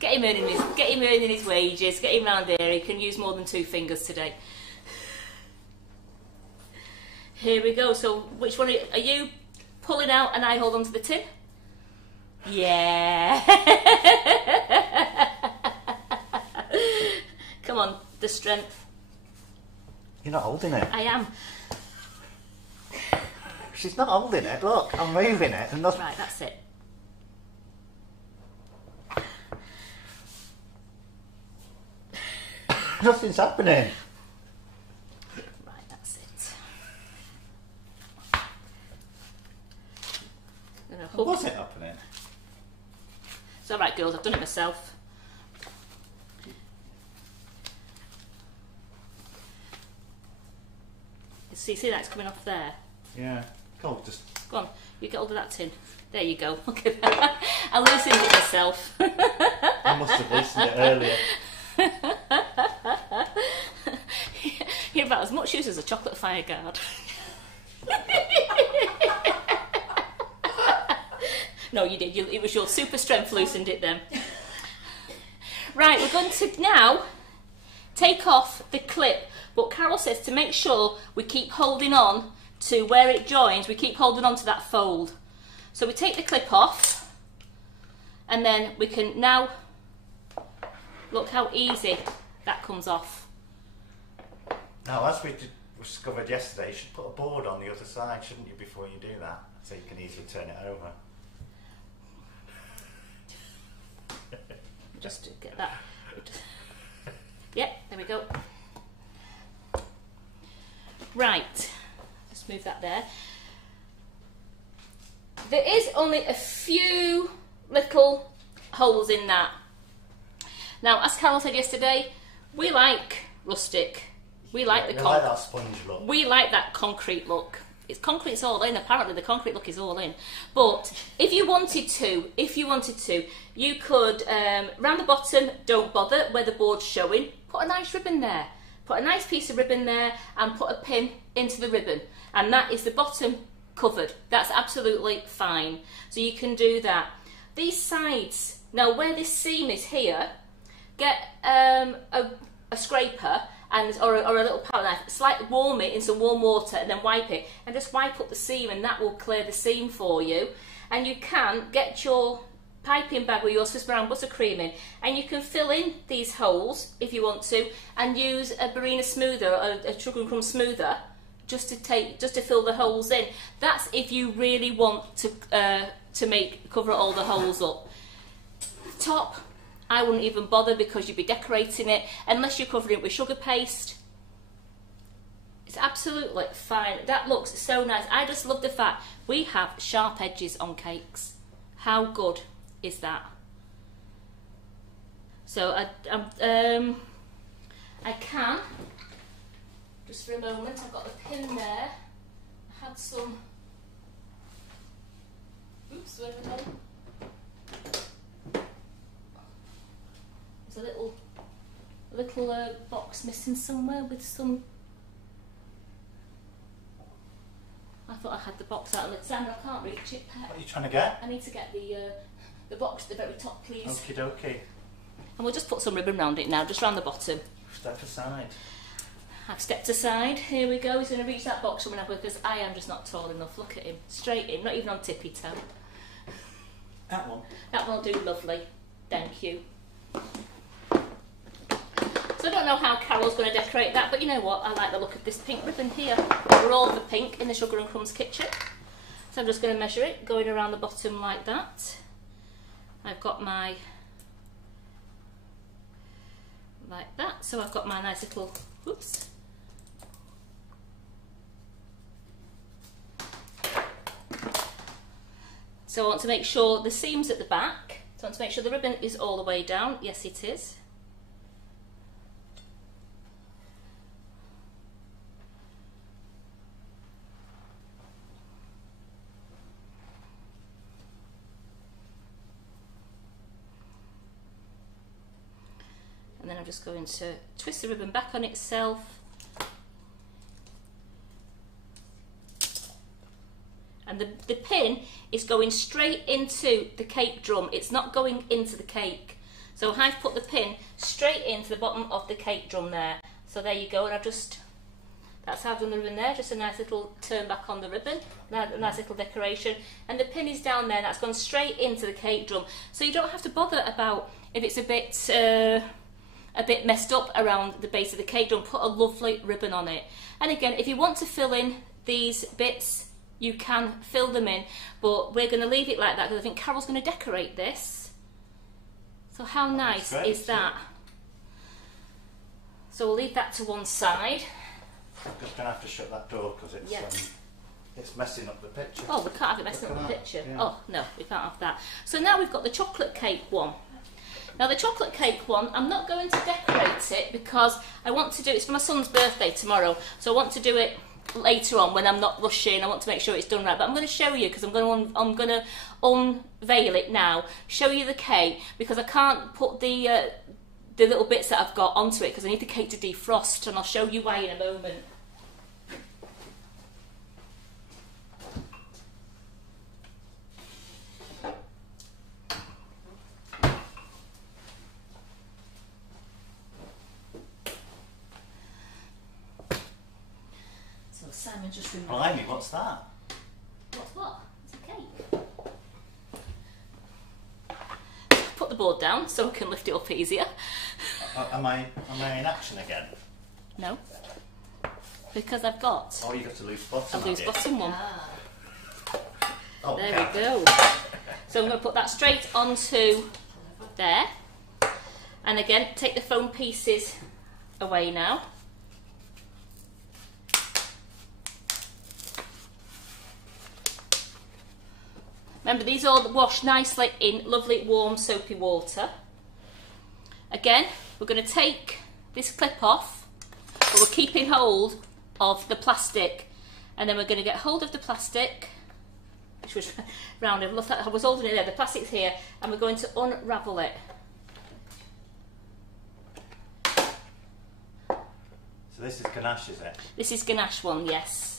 Get him earning his wages. Get him round here. He can use more than 2 fingers today. Here we go. So, which one are you pulling out, and I hold on to the tin? Yeah. Come on, the strength. You're not holding it. I am. She's not holding it. Look, I'm moving it, and nothing. Right, that's it. Nothing's happening. Right, that's it. Was it happening? It's all right, girls. I've done it myself. See that's coming off there. Yeah. Go, just go on. You get hold of that tin. There you go. Look at that. I loosened it myself. I must have loosened it earlier. You're about as much use as a chocolate fire guard. No, you did. It was your super strength loosened it then. Right, we're going to now take off the clip. But Carol says to make sure we keep holding on to where it joins, we keep holding on to that fold. So we take the clip off, and then we can now, look how easy that comes off. Now, as we discovered yesterday, you should put a board on the other side, shouldn't you, before you do that, so you can easily turn it over. Just to get that. Yep, there we go. Right, just move that there. There is only a few little holes in that. Now, as Carol said yesterday, we like rustic. We like we like that sponge look. We like that concrete look. Concrete's all in. Apparently, the concrete look is all in. But if you wanted to, you could round the bottom. Don't bother where the board's showing. Put a nice ribbon there. Put a nice piece of ribbon there and put a pin into the ribbon. And that is the bottom covered. That's absolutely fine. So you can do that. These sides, now where this seam is here, get a scraper or a little palette knife, warm it in some warm water and then wipe it. And just wipe up the seam, and that will clear the seam for you. And you can get your piping bag with your Swiss brown buttercream in, and you can fill in these holes if you want to, and use a Barina smoother or a sugar and crumb smoother just to fill the holes in. That's if you really want to cover all the holes up. Top, I wouldn't even bother, because you'd be decorating it unless you're covering it with sugar paste. It's absolutely fine. That looks so nice. I just love the fact we have sharp edges on cakes. How good is that? So I can, just for a moment, I've got the pin there. I had some, oops, where did I go? There's a little box missing somewhere with some, I thought I had the box out, Alexander, I can't reach it. What are you trying to get? I need to get the box at the very top, please. Okie dokie. And we'll just put some ribbon around it now, just round the bottom. Step aside. I've stepped aside. Here we go. He's going to reach that box from because I am just not tall enough. Look at him. Straight in, not even on tippy toe. That one? That one will do lovely. Thank you. So I don't know how Carol's going to decorate that, but you know what? I like the look of this pink ribbon here. We're all for pink in the Sugar and Crumbs kitchen. So I'm just going to measure it, going around the bottom like that. I've got my... like that. So I've got my nice little... whoops. So I want to make sure the seam's at the back. So I want to make sure the ribbon is all the way down. Yes, it is. And then I'm just going to twist the ribbon back on itself. And the pin is going straight into the cake drum. It's not going into the cake. So I've put the pin straight into the bottom of the cake drum there. So there you go. And I've just, that's how I've done the ribbon there. Just a nice little turn back on the ribbon. A nice little decoration. And the pin is down there and that's gone straight into the cake drum. So you don't have to bother about if it's a bit messed up around the base of the cake drum. Put a lovely ribbon on it. And again, if you want to fill in these bits, you can fill them in, but we're going to leave it like that because I think Carol's going to decorate this. So how nice is that? So we'll leave that to one side. I'm just going to have to shut that door because it's messing up the picture. Oh, we can't have it messing up the picture. Yeah. Oh, no, we can't have that. So now we've got the chocolate cake one. Now the chocolate cake one, I'm not going to decorate it because I want to do, it's for my son's birthday tomorrow, so I want to do it later on when I'm not rushing. I want to make sure it's done right, but I'm going to show you because I'm going to unveil it now, show you the cake because I can't put the little bits that I've got onto it because I need the cake to defrost, and I'll show you why in a moment. Simon just reminded Blimey, what's that? What's what? It's a cake. Put the board down so I can lift it up easier. Am I in action again? No. Because I've got Oh, you got a loose bottom. a loose bottom one. Oh, There we go. So I'm going to put that straight onto there. And again, take the foam pieces away now. Remember, these all wash nicely in lovely warm soapy water. Again, we're going to take this clip off, but we're keeping hold of the plastic. And then we're going to get hold of the plastic, which was round. I was holding it there, the plastic's here, and we're going to unravel it. So this is ganache, is it? This is ganache one, yes.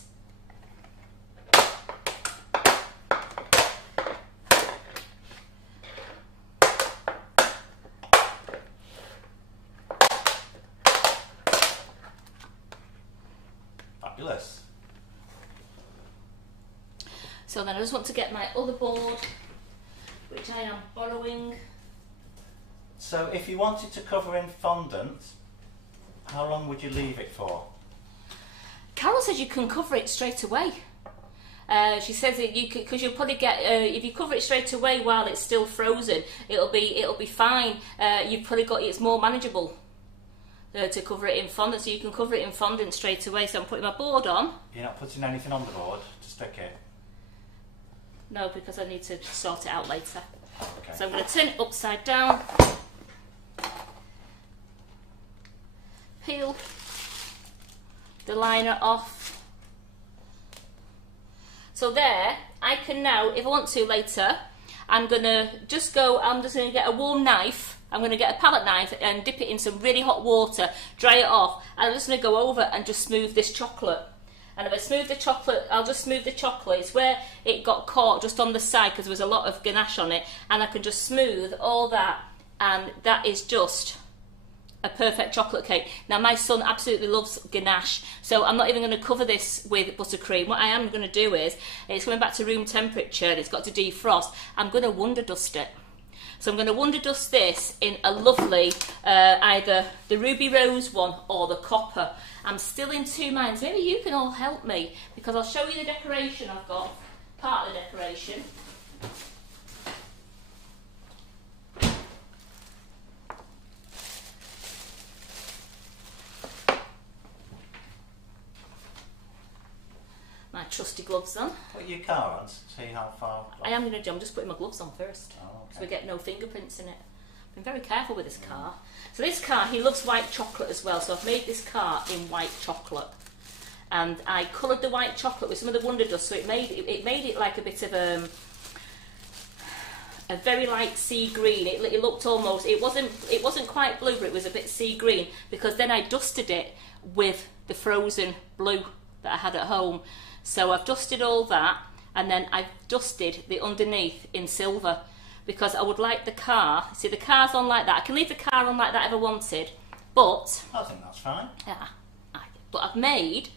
Fabulous. So then I just want to get my other board, which I am borrowing. So if you wanted to cover in fondant, how long would you leave it for? Carol says you can cover it straight away. She says that you could, because you'll probably get if you cover it straight away while it's still frozen, it'll be fine. You've probably got it's more manageable to cover it in fondant, so you can cover it in fondant straight away. So I'm putting my board on. You're not putting anything on the board to stick it? No, because I need to sort it out later. Okay. So I'm going to turn it upside down. Peel the liner off. So there, I can now, if I want to later, I'm just going to get a warm knife. I'm going to get a palette knife and dip it in some really hot water, dry it off, and I'm just going to go over and just smooth this chocolate. And if I smooth the chocolate, I'll just smooth the chocolate. It's where it got caught just on the side because there was a lot of ganache on it, and I can just smooth all that, and that is just a perfect chocolate cake. Now my son absolutely loves ganache, so I'm not even going to cover this with buttercream. What I am going to do is, it's coming back to room temperature and it's got to defrost, I'm going to wonder dust it. So I'm going to wonder dust this in a lovely, either the ruby rose one or the copper. I'm still in two minds. Maybe you can all help me, because I'll show you the decoration I've got, part of the decoration. My trusty gloves on. Put your car on, see how far. I am going to, I'm just putting my gloves on first, Oh, okay. so we get no fingerprints in it. I've been very careful with this car. So this car, he loves white chocolate as well, so I've made this car in white chocolate. And I coloured the white chocolate with some of the Wonder Dust, so it made it like a bit of a very light sea green. It looked almost, it wasn't quite blue, but it was a bit sea green, because then I dusted it with the frozen blue that I had at home. So I've dusted all that, and then I've dusted the underneath in silver, because I would like the car, see the car's on like that, I can leave the car on like that if I wanted, but I think that's fine. yeah, but I've made,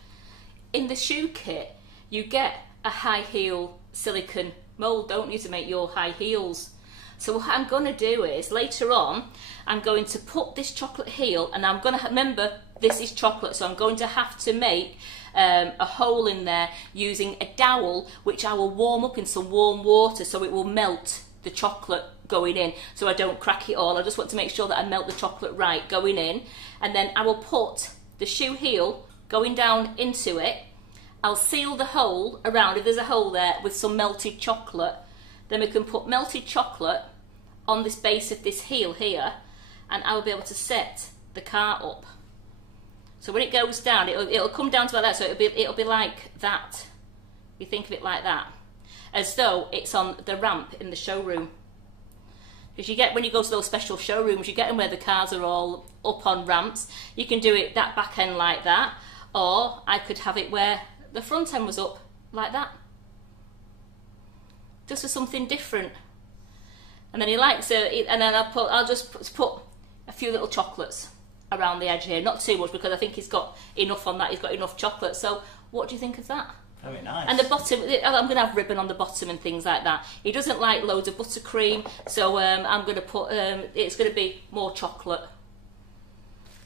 in the shoe kit, you get a high heel silicone mould, don't you, to make your high heels. So what I'm going to do is, later on, I'm going to put this chocolate heel, and I'm going to, remember, this is chocolate, so I'm going to have to make a hole in there using a dowel, which I will warm up in some warm water so it will melt the chocolate going in, so I don't crack it all. I just want to make sure that I melt the chocolate right going in, and then I will put the shoe heel going down into it. I'll seal the hole around, if there's a hole there, with some melted chocolate. Then we can put melted chocolate on this base of this heel here, and I will be able to set the car up. So when it goes down, it'll come down to like that, so it'll be like that. You think of it like that, as though it's on the ramp in the showroom. Because you get, when you go to those special showrooms, you get them where the cars are all up on ramps. You can do it that back end like that, or I could have it where the front end was up like that, just for something different. And then he likes it, and then I'll just put a few little chocolates around the edge here, not too much, because I think he's got enough on that, he's got enough chocolate. So what do you think of that? Very nice. And the bottom, I'm going to have ribbon on the bottom and things like that. He doesn't like loads of buttercream, so I'm going to put, it's going to be more chocolate.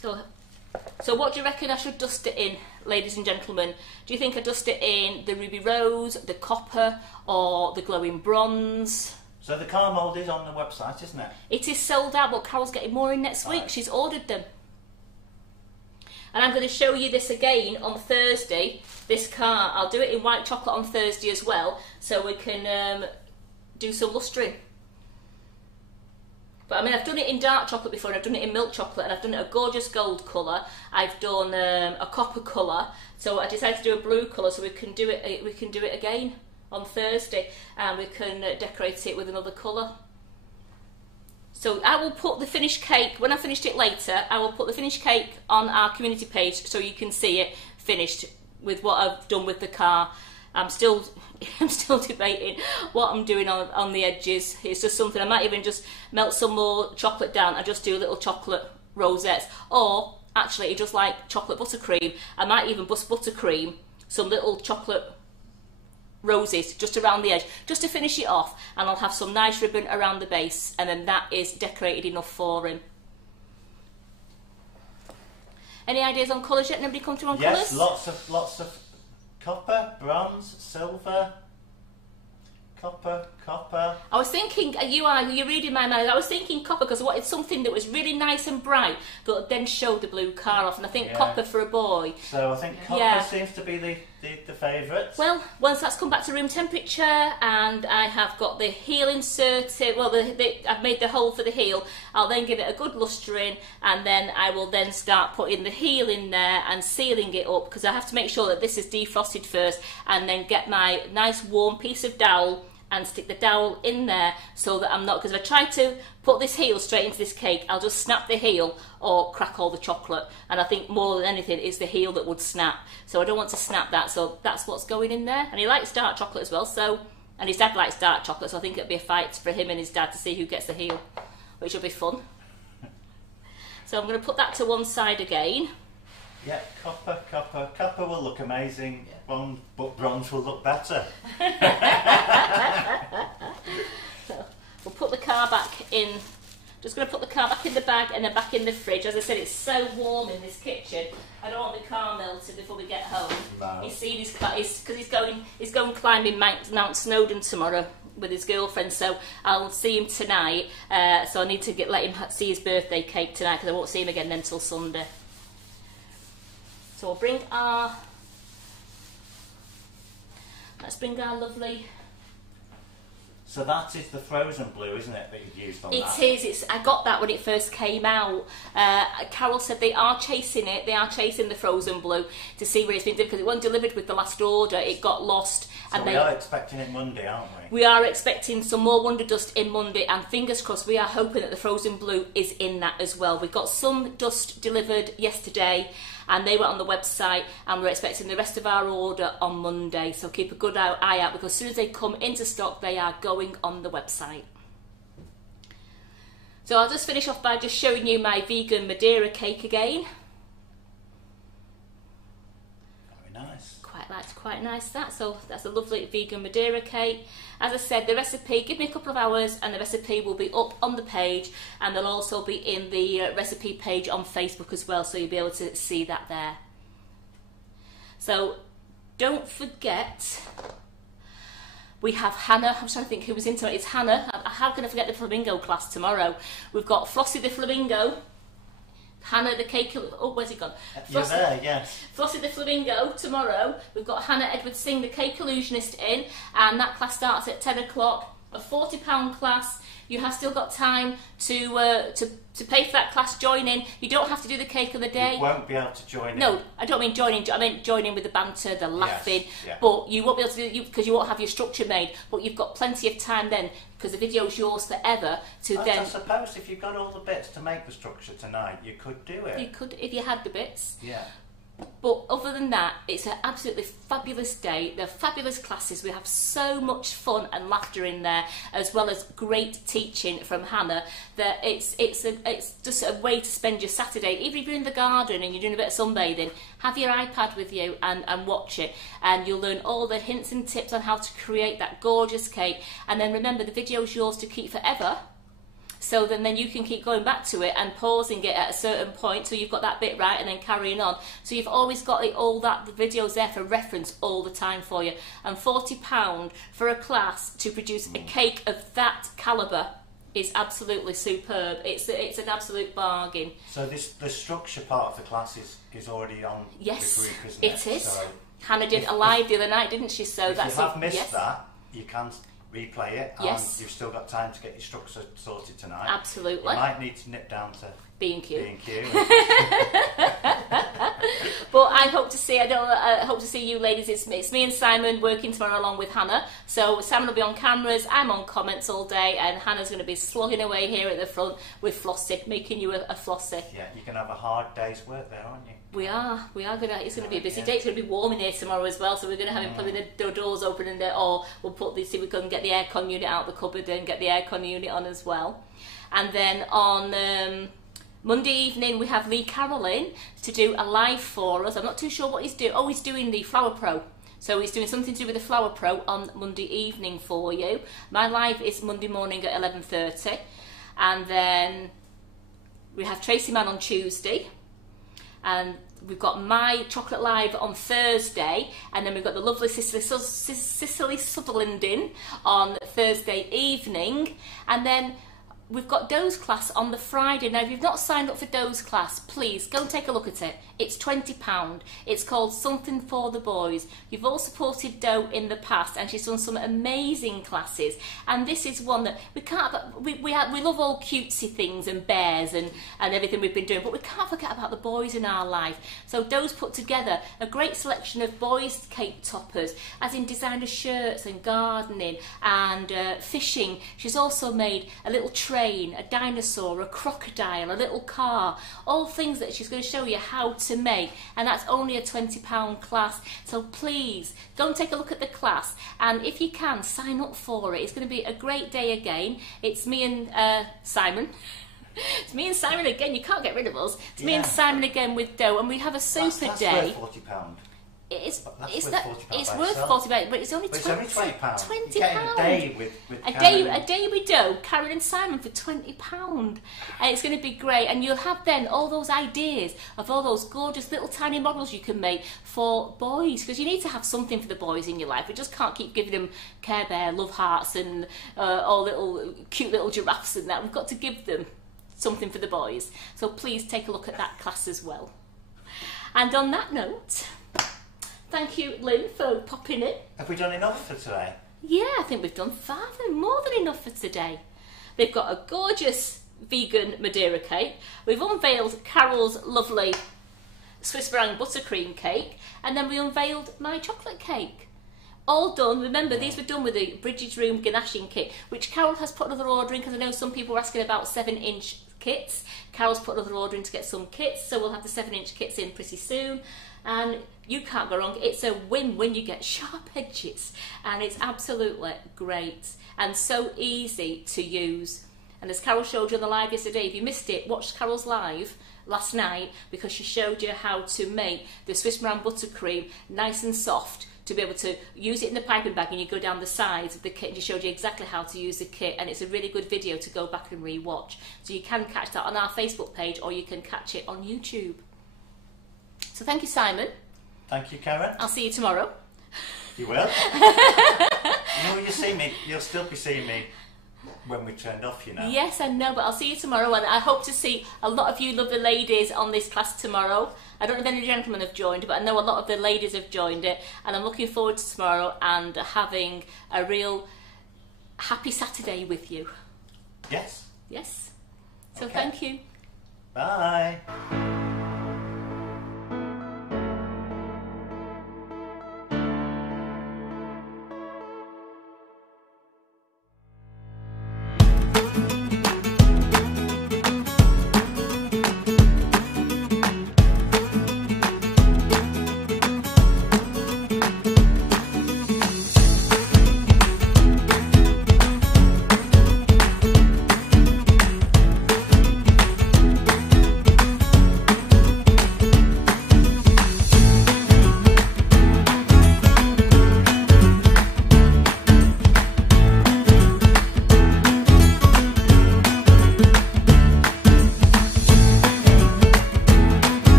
So what do you reckon I should dust it in, ladies and gentlemen? Do you think I dust it in the ruby rose, the copper, or the glowing bronze? So the car mould is on the website, isn't it? It is sold out, but Carol's getting more in next week. She's ordered them. And I'm going to show you this again on Thursday, this car. I'll do it in white chocolate on Thursday as well, so we can do some lustering. But I mean, I've done it in dark chocolate before, and I've done it in milk chocolate, and I've done it a gorgeous gold colour. I've done a copper colour, so I decided to do a blue colour, so we can do it. We can do it again on Thursday, and we can decorate it with another colour. So I will put the finished cake, when I finished it later, I will put the finished cake on our community page so you can see it finished with what I've done with the car. I'm still debating what I'm doing on the edges. It's just something, I might even just melt some more chocolate down and just do little chocolate rosettes. Or, actually, just like chocolate buttercream, I might even bust buttercream, some little chocolate roses just around the edge, just to finish it off, and I'll have some nice ribbon around the base, and then that is decorated enough for him. Any ideas on colours yet? Nobody come through on colours? Yes, lots of copper, bronze, silver, copper. I was thinking, you're reading my mind, I was thinking copper, because I wanted something that was really nice and bright, but then showed the blue car off, and I think copper for a boy. So I think copper seems to be the favourite. Well, once that's come back to room temperature, and I have got the heel inserted, well, I've made the hole for the heel, I'll then give it a good lustering, and then I will then start putting the heel in there and sealing it up, because I have to make sure that this is defrosted first, and then get my nice warm piece of dowel and stick the dowel in there, so that I'm not, because if I try to put this heel straight into this cake, I'll just snap the heel or crack all the chocolate, and I think more than anything it's the heel that would snap, so I don't want to snap that, so that's what's going in there. And he likes dark chocolate as well, so, and his dad likes dark chocolate, so I think it'll be a fight for him and his dad to see who gets the heel, which will be fun. So I'm going to put that to one side again. Yeah, copper will look amazing, but bronze will look better. So we'll put the car back in. Just going to put the car back in the bag and then back in the fridge. As I said, it's so warm in this kitchen. I don't want the car melted before we get home. No. He's seen his car because he's going climbing Mount Snowdon tomorrow with his girlfriend. So I'll see him tonight. So I need to let him see his birthday cake tonight because I won't see him again then until Sunday. So we'll bring our. Let's bring our lovely. So that is the frozen blue, isn't it, that you've used on that? It is. I got that when it first came out. Carol said they are chasing it. They are chasing the frozen blue to see where it's been delivered because it wasn't delivered with the last order. It got lost. So we are expecting it Monday, aren't we? We are expecting some more Wonder Dust in Monday, and fingers crossed we are hoping that the frozen blue is in that as well. We got some dust delivered yesterday and they were on the website, and we're expecting the rest of our order on Monday, so keep a good eye out because as soon as they come into stock they are going on the website. So I'll just finish off by just showing you my vegan Madeira cake again. Very nice. Quite nice that. So that's a lovely vegan Madeira cake. As I said, the recipe, give me a couple of hours and the recipe will be up on the page, and they'll also be in the recipe page on Facebook as well, so you'll be able to see that there. So don't forget, we have Hannah. I'm trying to think who was into it. It's Hannah. How can I forget the flamingo class tomorrow? We've got Flossie the flamingo, Hannah the cake. Oh, where's he gone? You're there, yes. Flossie the flamingo tomorrow. We've got Hannah Edward Singh, the cake illusionist, in, and that class starts at 10 o'clock. A £40 class. You have still got time to pay for that class. Join in. You don't have to do the cake of the day. You won't be able to join in. No, I don't mean join in. I meant join in with the banter, the laughing. Yes, yeah. But you won't be able to do because you won't have your structure made. But you've got plenty of time then, because the video's yours forever. I suppose if you've got all the bits to make the structure tonight, you could do it. You could if you had the bits. Yeah. But other than that, it's an absolutely fabulous day. They're fabulous classes. We have so much fun and laughter in there, as well as great teaching from Hannah. That it's just a way to spend your Saturday. Even if you're in the garden and you're doing a bit of sunbathing, have your iPad with you and watch it, and you'll learn all the hints and tips on how to create that gorgeous cake. And then remember, the video's yours to keep forever. So then you can keep going back to it and pausing it at a certain point so you've got that bit right and then carrying on. So you've always got the videos there for reference all the time for you. And £40 for a class to produce a cake of that calibre is absolutely superb. It's an absolute bargain. So the structure part of the class is already on the group, isn't it? It is. So Hannah did a live the other night, didn't she? So if that's you have missed that, you can replay it, and yes, you've still got time to get your structure sorted tonight. Absolutely. You might need to nip down to B&Q. But I hope to see you ladies. It's me and Simon working tomorrow along with Hannah. So Simon will be on cameras, I'm on comments all day, and Hannah's going to be slogging away here at the front with Flossie, making you a Flossie. Yeah, you can have a hard day's work there, aren't you? We are gonna. It's gonna be a busy day. It's gonna be warm in here tomorrow as well. So we're gonna have him putting the doors open, or we'll see if we can get the aircon unit out of the cupboard and get the aircon unit on as well. And then on Monday evening we have Lee Carroll in to do a live for us. I'm not too sure what he's doing. Oh, he's doing the Flower Pro. So he's doing something to do with the Flower Pro on Monday evening for you. My live is Monday morning at 11:30, and then we have Tracy Mann on Tuesday. And we've got my Chocolate Live on Thursday, and then we've got the lovely Cicely Sutherland in on Thursday evening, and then we've got Doe's class on the Friday. Now, if you've not signed up for Doe's class, please go and take a look at it. It's £20. It's called Something for the Boys. You've all supported Doe in the past, and she's done some amazing classes. And this is one that we can't. We love all cutesy things and bears and everything we've been doing, but we can't forget about the boys in our life. So Doe's put together a great selection of boys' cake toppers, as in designer shirts and gardening and fishing. She's also made a little train, a dinosaur, a crocodile, a little car, all things that she's going to show you how to make, and that's only a £20 class. So please go and take a look at the class, and if you can, sign up for it. It's going to be a great day again. It's me and Simon It's me and Simon again. You can't get rid of us. It's me and Simon again with dough, and we have a super that's day. Worth £40. It's It's worth £40, but it's only but £20. It's only £20. £20. You're getting a day with a day with dough, Karen and Simon for £20, and it's going to be great. And you'll have then all those ideas of all those gorgeous little tiny models you can make for boys, because you need to have something for the boys in your life. We just can't keep giving them Care Bear, Love Hearts, and all little cute little giraffes and that. We've got to give them something for the boys. So please take a look at that class as well. And on that note, thank you, Lynn, for popping in. Have we done enough for today? Yeah, I think we've done more than enough for today. They've got a gorgeous vegan Madeira cake. We've unveiled Carol's lovely Swiss meringue buttercream cake, and then we unveiled my chocolate cake. All done. Remember, these were done with the Bridget's Room ganaching kit, which Carol has put another order in, because I know some people were asking about 7-inch kits. Carol's put another order in to get some kits, so we'll have the 7-inch kits in pretty soon. And you can't go wrong. It's a win-win. You get sharp edges, and it's absolutely great and so easy to use. And as Carol showed you on the live yesterday, if you missed it, watch Carol's live last night, because she showed you how to make the Swiss meringue buttercream nice and soft, to be able to use it in the piping bag, and you go down the sides of the kit, and she showed you exactly how to use the kit, and it's a really good video to go back and re-watch. So you can catch that on our Facebook page, or you can catch it on YouTube. So thank you, Simon. Thank you, Karen. I'll see you tomorrow. You will? You know, when you see me, you'll still be seeing me when we turned off, you know. Yes, I know, but I'll see you tomorrow, and I hope to see a lot of you lovely ladies on this class tomorrow. I don't know if any gentlemen have joined, but I know a lot of the ladies have joined it, and I'm looking forward to tomorrow and having a real happy Saturday with you. Yes. Yes. So Okay. thank you. Bye.